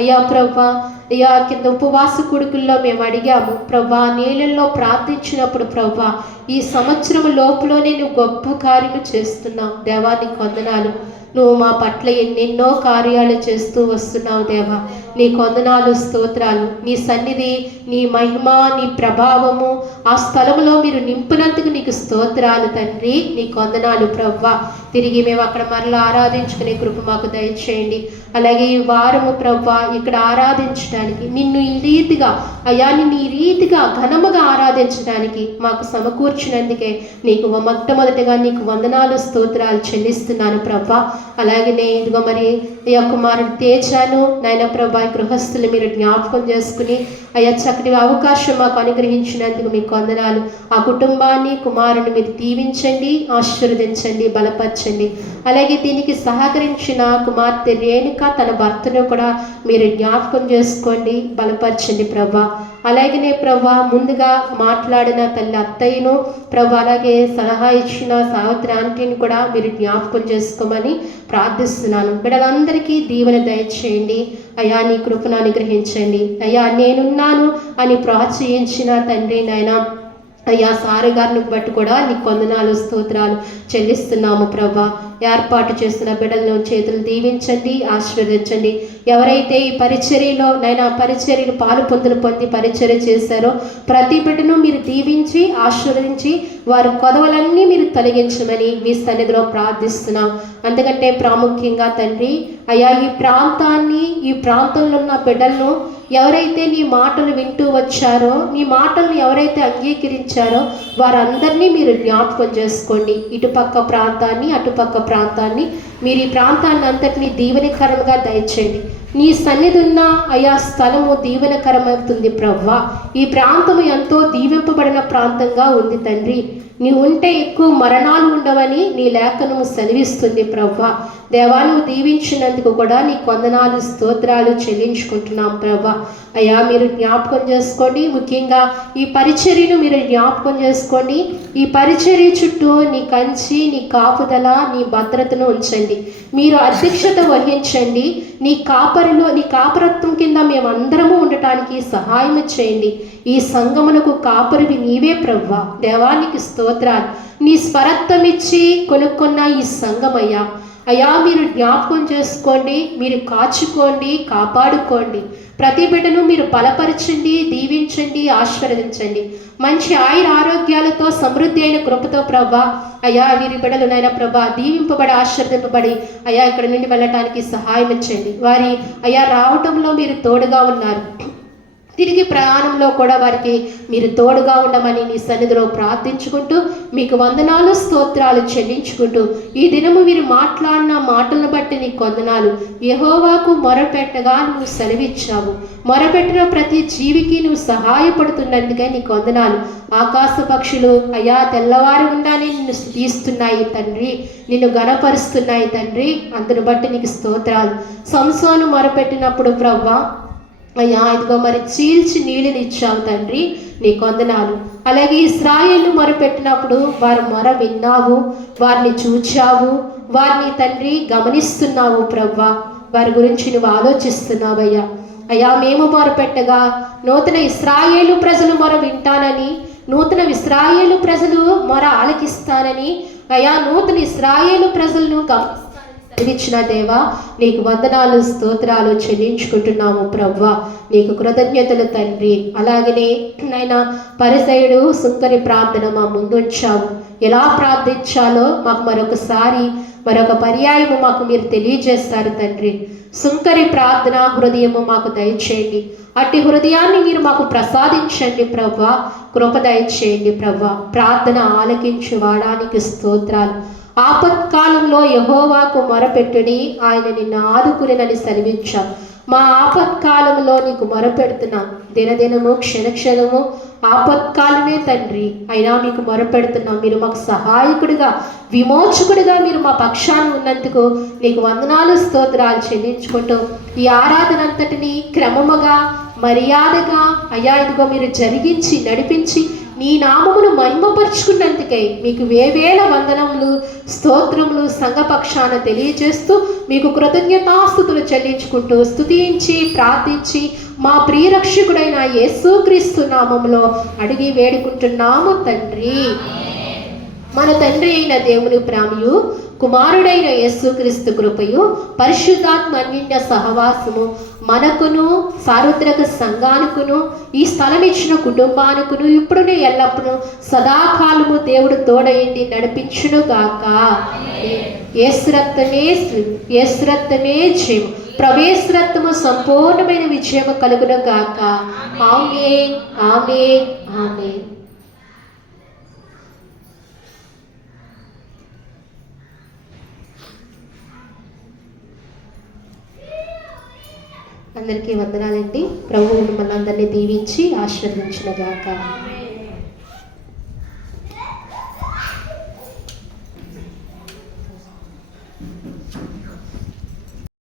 అయ్యా ప్రవ్వా, అయ్యా కింద ఉపవాస కొడుకుల్లో మేము అడిగాము ప్రవ్వా, నీళ్ళల్లో ప్రార్థించినప్పుడు ప్రవ్వా ఈ సంవత్సరం లోపులోనే నువ్వు గొప్ప కార్యము చేస్తున్నావు దేవా. నీకు వందనాలు. నువ్వు మా పట్ల ఎన్నెన్నో కార్యాలు చేస్తూ వస్తున్నావు దేవా. నీ వందనాలు, స్తోత్రాలు. నీ సన్నిధి, నీ మహిమ, నీ ప్రభావము ఆ స్థలంలో మీరు నింపినందుకు నీకు స్తోత్రాలు తండ్రి. నీ వందనాలు ప్రవ్వా. తిరిగి మేము అక్కడ మరలా ఆరాధించుకునే కృప మాకు దయచేయండి. అలాగే ఈ వారము ప్రవ్వా ఇక్కడ ఆరాధించడానికి, నిన్ను ఈ రీతిగా అయ్యా నిన్ను ఈ రీతిగా ఘనముగా ఆరాధించడానికి మాకు సమకూర్చినందుకే నీకు మొట్టమొదటిగా నీకు వందనాలు, స్తోత్రాలు చెల్లిస్తున్నాను ప్రవ్వా. అలాగనే ఇదిగో మరి అయ్యా కుమారుడు తేజాను నాయన ప్రభా గృహస్థులు మీరు జ్ఞాపకం చేసుకుని అయ్యా చక్కటి అవకాశం మాకు అనుగ్రహించినందుకు మీకు వందనాలు. ఆ కుటుంబాన్ని, కుమారుని మీరు దీవించండి, ఆశీర్వదించండి, బలపరచండి. అలాగే దీనికి సహకరించిన కుమార్తె రేణుక తన భర్తను కూడా మీరు జ్ఞాపకం చేసుకోండి, బలపరచండి ప్రభా. అలాగనే ప్రభా ముందుగా మాట్లాడిన తల్లి అత్తయ్యను ప్రభా, అలాగే సలహా ఇచ్చిన సావిత్రి ఆంటీని కూడా మీరు జ్ఞాపకం చేసుకోమని ప్రార్థిస్తున్నాను. బిడ్డలందరికీ దీవెన దయచేయండి అయ్యా. నీ కృపను అనుగ్రహించండి అయ్యా. నేనున్నాను అని ప్రోత్సహించిన తండ్రి నాయన అయ్యా సారు గారిని బట్టి కూడా నీకు వందనాలు, స్తోత్రాలు చెల్లిస్తున్నాము ప్రభా. ఏర్పాటు చేస్తున్న బిడ్డలను చేతులు దీవించండి, ఆశీర్వదించండి. ఎవరైతే ఈ పరిచర్యలో నైనా పరిచర్యలు పాలు పొంది పరిచర్య చేశారో ప్రతి బిడ్డను మీరు దీవించి, ఆశీర్వదించి వారి కొదవలన్నీ మీరు తొలగించమని మీ సన్నిధిలో ప్రార్థిస్తున్నాం. అందుకంటే ప్రాముఖ్యంగా తండ్రి అయ్యా ఈ ప్రాంతాన్ని, ఈ ప్రాంతంలో ఉన్న బిడ్డలను ఎవరైతే నీ మాటలు వింటూ వచ్చారో, నీ మాటలను ఎవరైతే అంగీకరించారో వారందరినీ మీరు జ్ఞాపకం చేసుకోండి. ఇటుపక్క ప్రాంతాన్ని, అటుపక్క ప్రాంతాన్ని మీరు ఈ ప్రాంతాన్ని అంతటినీ దీవెనకరంగా దయచేయండి. నీ సన్నిధి ఉన్న అయా స్థలము దీవెనకరమవుతుంది ప్రవ్వా. ఈ ప్రాంతము ఎంతో దీవింపబడిన ప్రాంతంగా ఉంది తండ్రి. నీవు ఉంటే ఎక్కువ మరణాలు ఉండవని నీ లేఖనము సెలవిస్తుంది ప్రభా. దేవా, నువ్వు దీవించినందుకు కూడా నీ వందనాలు స్తోత్రాలు చెల్లించుకుంటున్నాం ప్రభా. అయ్యా, మీరు జ్ఞాపకం చేసుకోండి, ముఖ్యంగా ఈ పరిచర్యను మీరు జ్ఞాపకం చేసుకోండి. ఈ పరిచర్య చుట్టూ నీ కంచి, నీ కాపుదల, నీ భద్రతను ఉంచండి. మీరు అధ్యక్షత వహించండి. నీ కాపరత్వం కింద మేమందరము ఉండటానికి సహాయం చేయండి. ఈ సంగమునకు కాపరివి నీవే ప్రభువా. దేవానికి స్తోత్రాలు. నీ స్వరత్వం ఇచ్చి కొనుక్కున్న ఈ సంఘమయ్యా, అయ్యా మీరు జ్ఞాపకం చేసుకోండి, మీరు కాచుకోండి, కాపాడుకోండి. ప్రతి బిడ్డను మీరు బలపరచండి, దీవించండి, ఆశీర్వదించండి. మంచి ఆరోగ్యాలతో సమృద్ధి అయిన కృపతో ప్రభా, అయ్యా వీరి బిడ్డలు నైనా ప్రభా దీవింపబడి ఆశీర్వదింపబడి అయ్యా ఇక్కడ నుండి వెళ్ళటానికి సహాయం ఇచ్చండి. వారి అయ్యా రావటంలో మీరు తోడుగా ఉన్నారు, తిరిగి ప్రయాణంలో కూడా వారికి మీరు తోడుగా ఉండమని నీ సన్నిధిలో ప్రార్థించుకుంటూ మీకు వందనాలు స్తోత్రాలు చెల్లించుకుంటూ ఈ దినము మీరు మాట్లాడిన మాటలను బట్టి నీకు వందనాలు. యెహోవాకు మొరపెట్టగా నువ్వు సెలవిచ్చావు. మొరపెట్టిన ప్రతి జీవికి నువ్వు సహాయపడుతున్నందుకే నీకు వందనాలు. ఆకాశ పక్షులు అయ్యా తెల్లవారు ఉండాలని నిన్ను స్తుతిస్తున్నాయి తండ్రి, నిన్ను గణపరుస్తున్నాయి తండ్రి. అందును బట్టి నీకు స్తోత్రాలు. సంసోను మొరపెట్టినప్పుడు ప్రవ్వా అయ్యా ఇదిగో మరి చీల్చి నీళ్ళని ఇచ్చావు తండ్రి, నీకు వందనాలు. అలాగే ఇశ్రాయేలు మొరపెట్టినప్పుడు వారు మొర విన్నావు, వారిని చూచావు, వారిని తండ్రి గమనిస్తున్నావు ప్రవ్వా. వారి గురించి నువ్వు ఆలోచిస్తున్నావయ్యా. అయ్యా మేము మొరపెట్టగా నూతన ఇశ్రాయేలు ప్రజలు మొర వింటానని, నూతన ఇశ్రాయేలు ప్రజలు మొర ఆలకిస్తానని, అయ్యా నూతన ఇశ్రాయేలు ప్రజలను ఇచ్చిన దేవా నీకు వందనాలు స్తోత్రాలు చెల్లించుకుంటున్నాము ప్రవ్వా. నీకు కృతజ్ఞతలు తండ్రి. అలాగనే నాయన పరిసయుడు సుంకరి ప్రార్థన మా ముందుంచావు. ఎలా ప్రార్థించాలో మాకు మరొక పర్యాయము మాకు మీరు తెలియజేస్తారు తండ్రి. సుంకరి ప్రార్థన హృదయము మాకు దయచేయండి. అట్టి హృదయాన్ని మీరు మాకు ప్రసాదించండి ప్రవ్వా. కృప దయచేయండి ప్రవ్వా. ప్రార్థన ఆలకించి వాడానికి స్తోత్రాలు. ఆపత్కాలంలో యెహోవాకు మొరపెట్టుడి, ఆయన నిన్ను ఆదుకునేనని సెలవించాం. మా ఆపత్కాలంలో నీకు మొరపెడుతున్నాం. దినదినము క్షణక్షణము ఆపత్కాలమే తండ్రి, అయినా మీకు మొరపెడుతున్నాం. మీరు మాకు సహాయకుడిగా, విమోచకుడిగా మీరు మా పక్షాన ఉన్నందుకు నీకు వందనాలు స్తోత్రాలు చెల్లించుకుంటూ ఈ ఆరాధన అంతటిని క్రమముగా మర్యాదగా అయ్యా ఇదిగో మీరు జరిగించి నడిపించి నీ నామమును మహిమపరుచుకున్నందుకై మీకు వేవేల వందనములు స్తోత్రములు సంఘపక్షాన తెలియజేస్తూ మీకు కృతజ్ఞతాస్తుతులు చెల్లించుకుంటూ స్తుతించి ప్రార్థించి మా ప్రియరక్షకుడైన యేసుక్రీస్తు నామములో అడిగి వేడుకుంటున్నాము తండ్రి. మన తండ్రి అయిన దేవుని ప్రేమయు కుమారుడైన యేసుక్రీస్తు కృపయు పరిశుద్ధాత్మ అన్యోన్య సహవాసము మనకును సార్వత్రిక సంఘానికును ఈ స్థలం ఇచ్చిన కుటుంబానికును ఇప్పుడునే ఎల్లప్పుడూ సదాకాలము దేవుడు తోడయండి నడిపించును గాక. యేసు రక్తమే జయం, ప్రవేశ రక్తము సంపూర్ణమైన విజయము కలుగును గాక. ఆమేన్ ఆమేన్ ఆమేన్. అందరికీ వందనాలండి. ప్రభువు మిమ్మల్ని అందరినీ దీవించి ఆశీర్వదించును గాక.